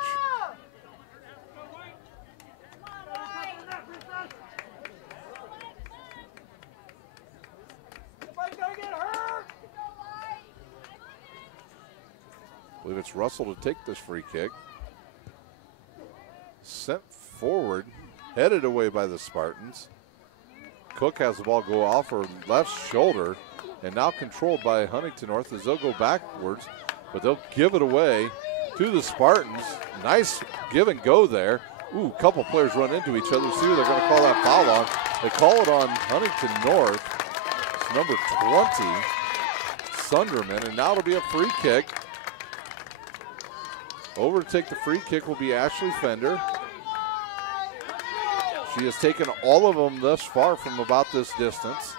I believe it's Russell to take this free kick. Sent forward, headed away by the Spartans. Cook has the ball go off her left shoulder, and now controlled by Huntington North as they'll go backwards, but they'll give it away to the Spartans. Nice give and go there. Ooh, a couple players run into each other. See who they're going to call that foul on. They call it on Huntington North. It's number 20, Sunderman, and now it'll be a free kick. Over to take the free kick will be Ashley Fender. She has taken all of them thus far from about this distance.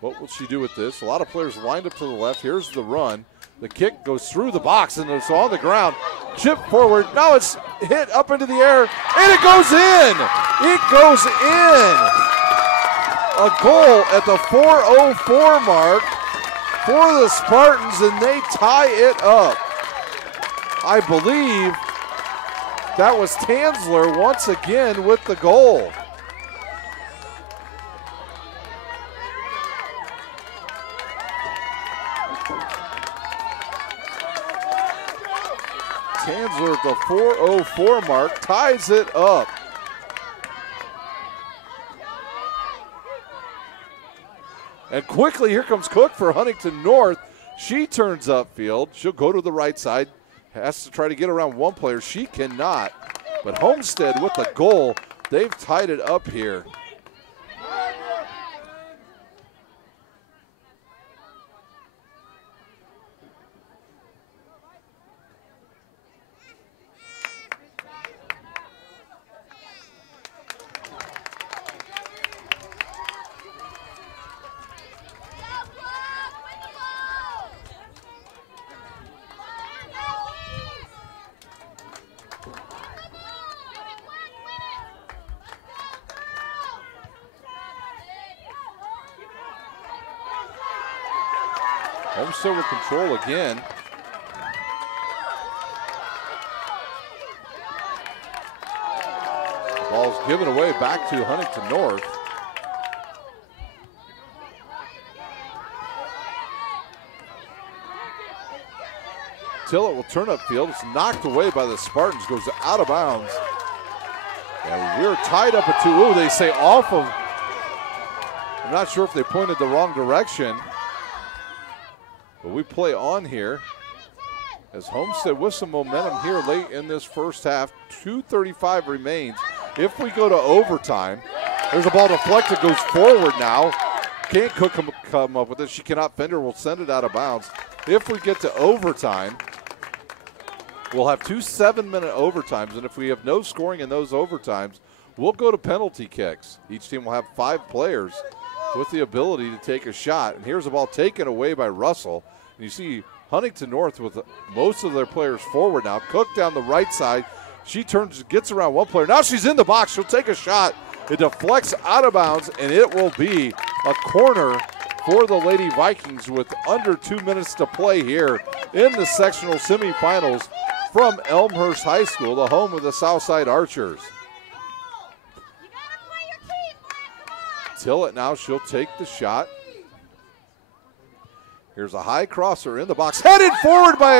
What will she do with this? A lot of players lined up to the left. Here's the run. The kick goes through the box and it's on the ground. Chip forward. Now it's hit up into the air and it goes in. It goes in. A goal at the 4:04 mark for the Spartans, and they tie it up. I believe that was Tanzler once again with the goal. Tanzler at the 4:04 mark ties it up. And quickly, here comes Cook for Huntington North. She turns upfield. She'll go to the right side. Has to try to get around one player. She cannot. But Homestead with the goal. They've tied it up here. Homestead with control again. Ball's given away back to Huntington North. Tillett will turn upfield. It's knocked away by the Spartans. Goes out of bounds. And we're tied up at 2. Ooh, they say off of. I'm not sure if they pointed the wrong direction. But we play on here as Homestead with some momentum here late in this first half. 2:35 remains. If we go to overtime, There's a ball deflected, goes forward now. Can't Cook come up with it. She cannot. Fender will send it out of bounds. If we get to overtime, we'll have 2 7-minute overtimes, and if we have no scoring in those overtimes, we'll go to penalty kicks. Each team will have 5 players with the ability to take a shot. And here's a ball taken away by Russell. And you see Huntington North with most of their players forward now. Cook down the right side. She turns, gets around one player. Now she's in the box. She'll take a shot. It deflects out of bounds, and it will be a corner for the Lady Vikings with under 2 minutes to play here in the sectional semifinals from Elmhurst High School, the home of the Southside Archers. Tillett now, she'll take the shot. Here's a high crosser in the box, headed forward by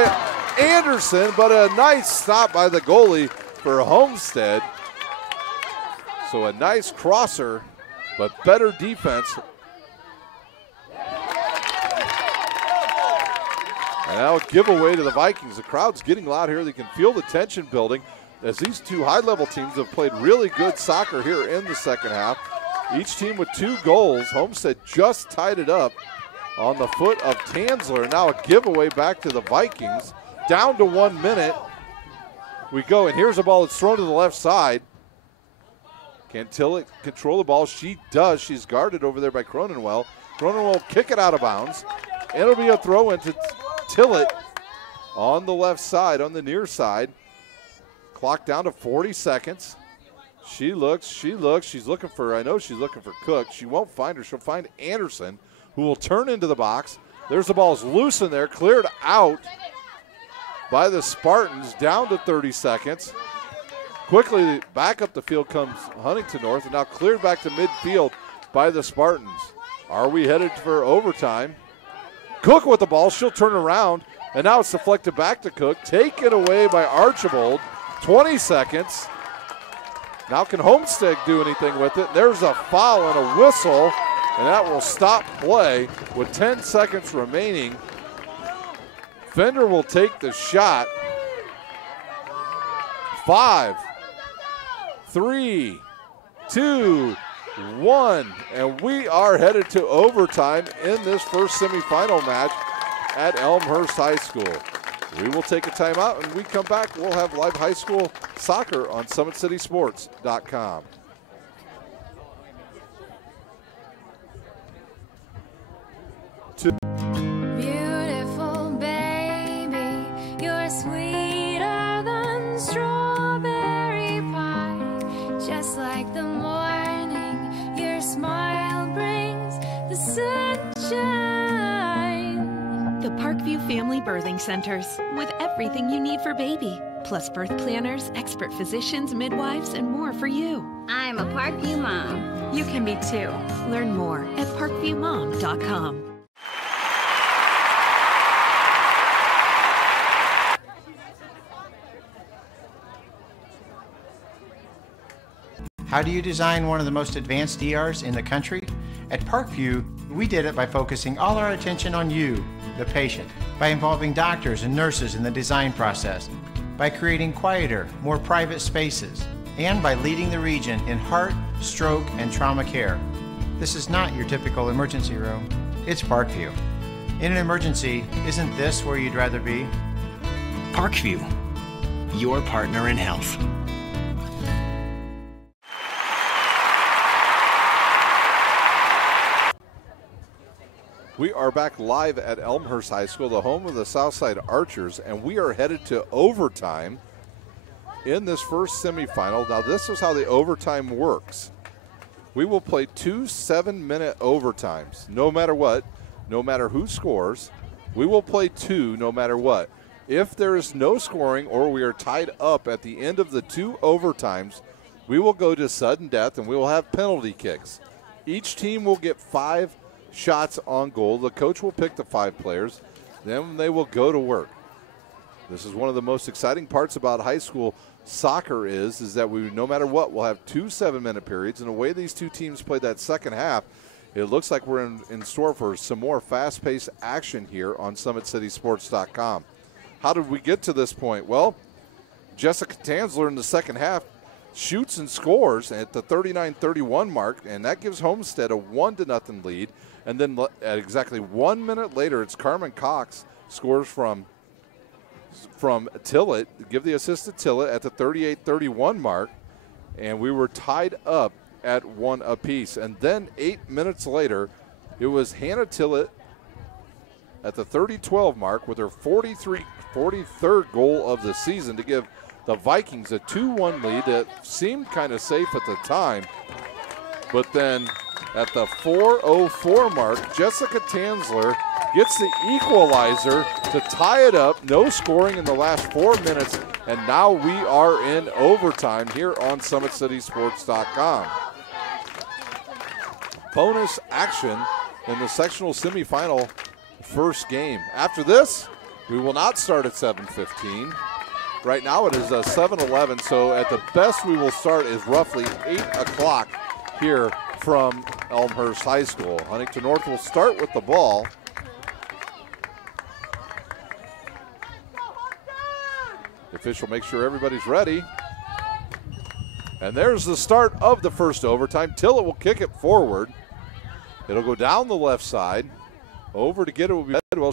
Anderson, but a nice stop by the goalie for Homestead. So a nice crosser, but better defense. And now a giveaway to the Vikings. The crowd's getting loud here. They can feel the tension building as these 2 high-level teams have played really good soccer here in the second half. Each team with 2 goals. Homestead just tied it up on the foot of Tanzler. Now a giveaway back to the Vikings. Down to 1 minute. We go, and here's a ball that's thrown to the left side. Can Tillett control the ball? She does. She's guarded over there by Cronenwell. Cronenwell will kick it out of bounds. And it'll be a throw into Tillett on the left side, on the near side. Clock down to 40 seconds. She looks. She's looking for, I know she's looking for Cook. She won't find her. She'll find Anderson, who will turn into the box. There's the ball, is loose in there, cleared out by the Spartans, down to 30 seconds. Quickly back up the field comes Huntington North, and now cleared back to midfield by the Spartans. Are we headed for overtime? Cook with the ball, she'll turn around, and now it's deflected back to Cook, taken away by Archibald. 20 seconds. Now can Homestead do anything with it? There's a foul and a whistle, and that will stop play with 10 seconds remaining. Fender will take the shot. 5, 3, 2, 1, and we are headed to overtime in this first semifinal match at Elmhurst High School. We will take a timeout, and when we come back, we'll have live high school soccer on SummitCitySports.com. Beautiful baby, you're sweeter than strawberry pie. Just like the morning, your smile brings the sunshine. The Parkview Family Birthing Centers, with everything you need for baby, plus birth planners, expert physicians, midwives, and more for you. I'm a Parkview mom. You can be too. Learn more at parkviewmom.com. How do you design one of the most advanced ERs in the country? At Parkview, we did it by focusing all our attention on you, the patient, by involving doctors and nurses in the design process, by creating quieter, more private spaces, and by leading the region in heart, stroke, and trauma care. This is not your typical emergency room. It's Parkview. In an emergency, isn't this where you'd rather be? Parkview, your partner in health. We are back live at Elmhurst High School, the home of the Southside Archers, and we are headed to overtime in this first semifinal. Now, this is how the overtime works. We will play 2 7-minute overtimes, no matter what, no matter who scores. We will play 2 no matter what. If there is no scoring or we are tied up at the end of the 2 overtimes, we will go to sudden death and we will have penalty kicks. Each team will get 5 shots on goal. The coach will pick the 5 players. Then they will go to work. This is one of the most exciting parts about high school soccer is that we, no matter what, we'll have 2 7-minute periods. And the way these 2 teams played that second half, it looks like we're in store for some more fast-paced action here on SummitCitySports.com. How did we get to this point? Well, Jessica Tanzler in the second half shoots and scores at the 39-31 mark, and that gives Homestead a 1-0 lead. And then at exactly 1 minute later, it's Carmen Cox scores from Tillett, give the assist to Tillett at the 38-31 mark, and we were tied up at 1 apiece. And then 8 minutes later, it was Hannah Tillett at the 30-12 mark with her 43rd goal of the season to give the Vikings a 2-1 lead that seemed kind of safe at the time. But then at the 4:04 mark, Jessica Tansler gets the equalizer to tie it up. No scoring in the last 4 minutes, and now we are in overtime here on SummitCitySports.com. Bonus action in the sectional semifinal first game. After this, we will not start at 7:15. Right now it is 7:11, so at the best we will start is roughly 8 o'clock here from Elmhurst High School. Huntington North will start with the ball. The official makes sure everybody's ready. And there's the start of the first overtime. Tillett will kick it forward. It'll go down the left side. Over to get it will be Bedwell.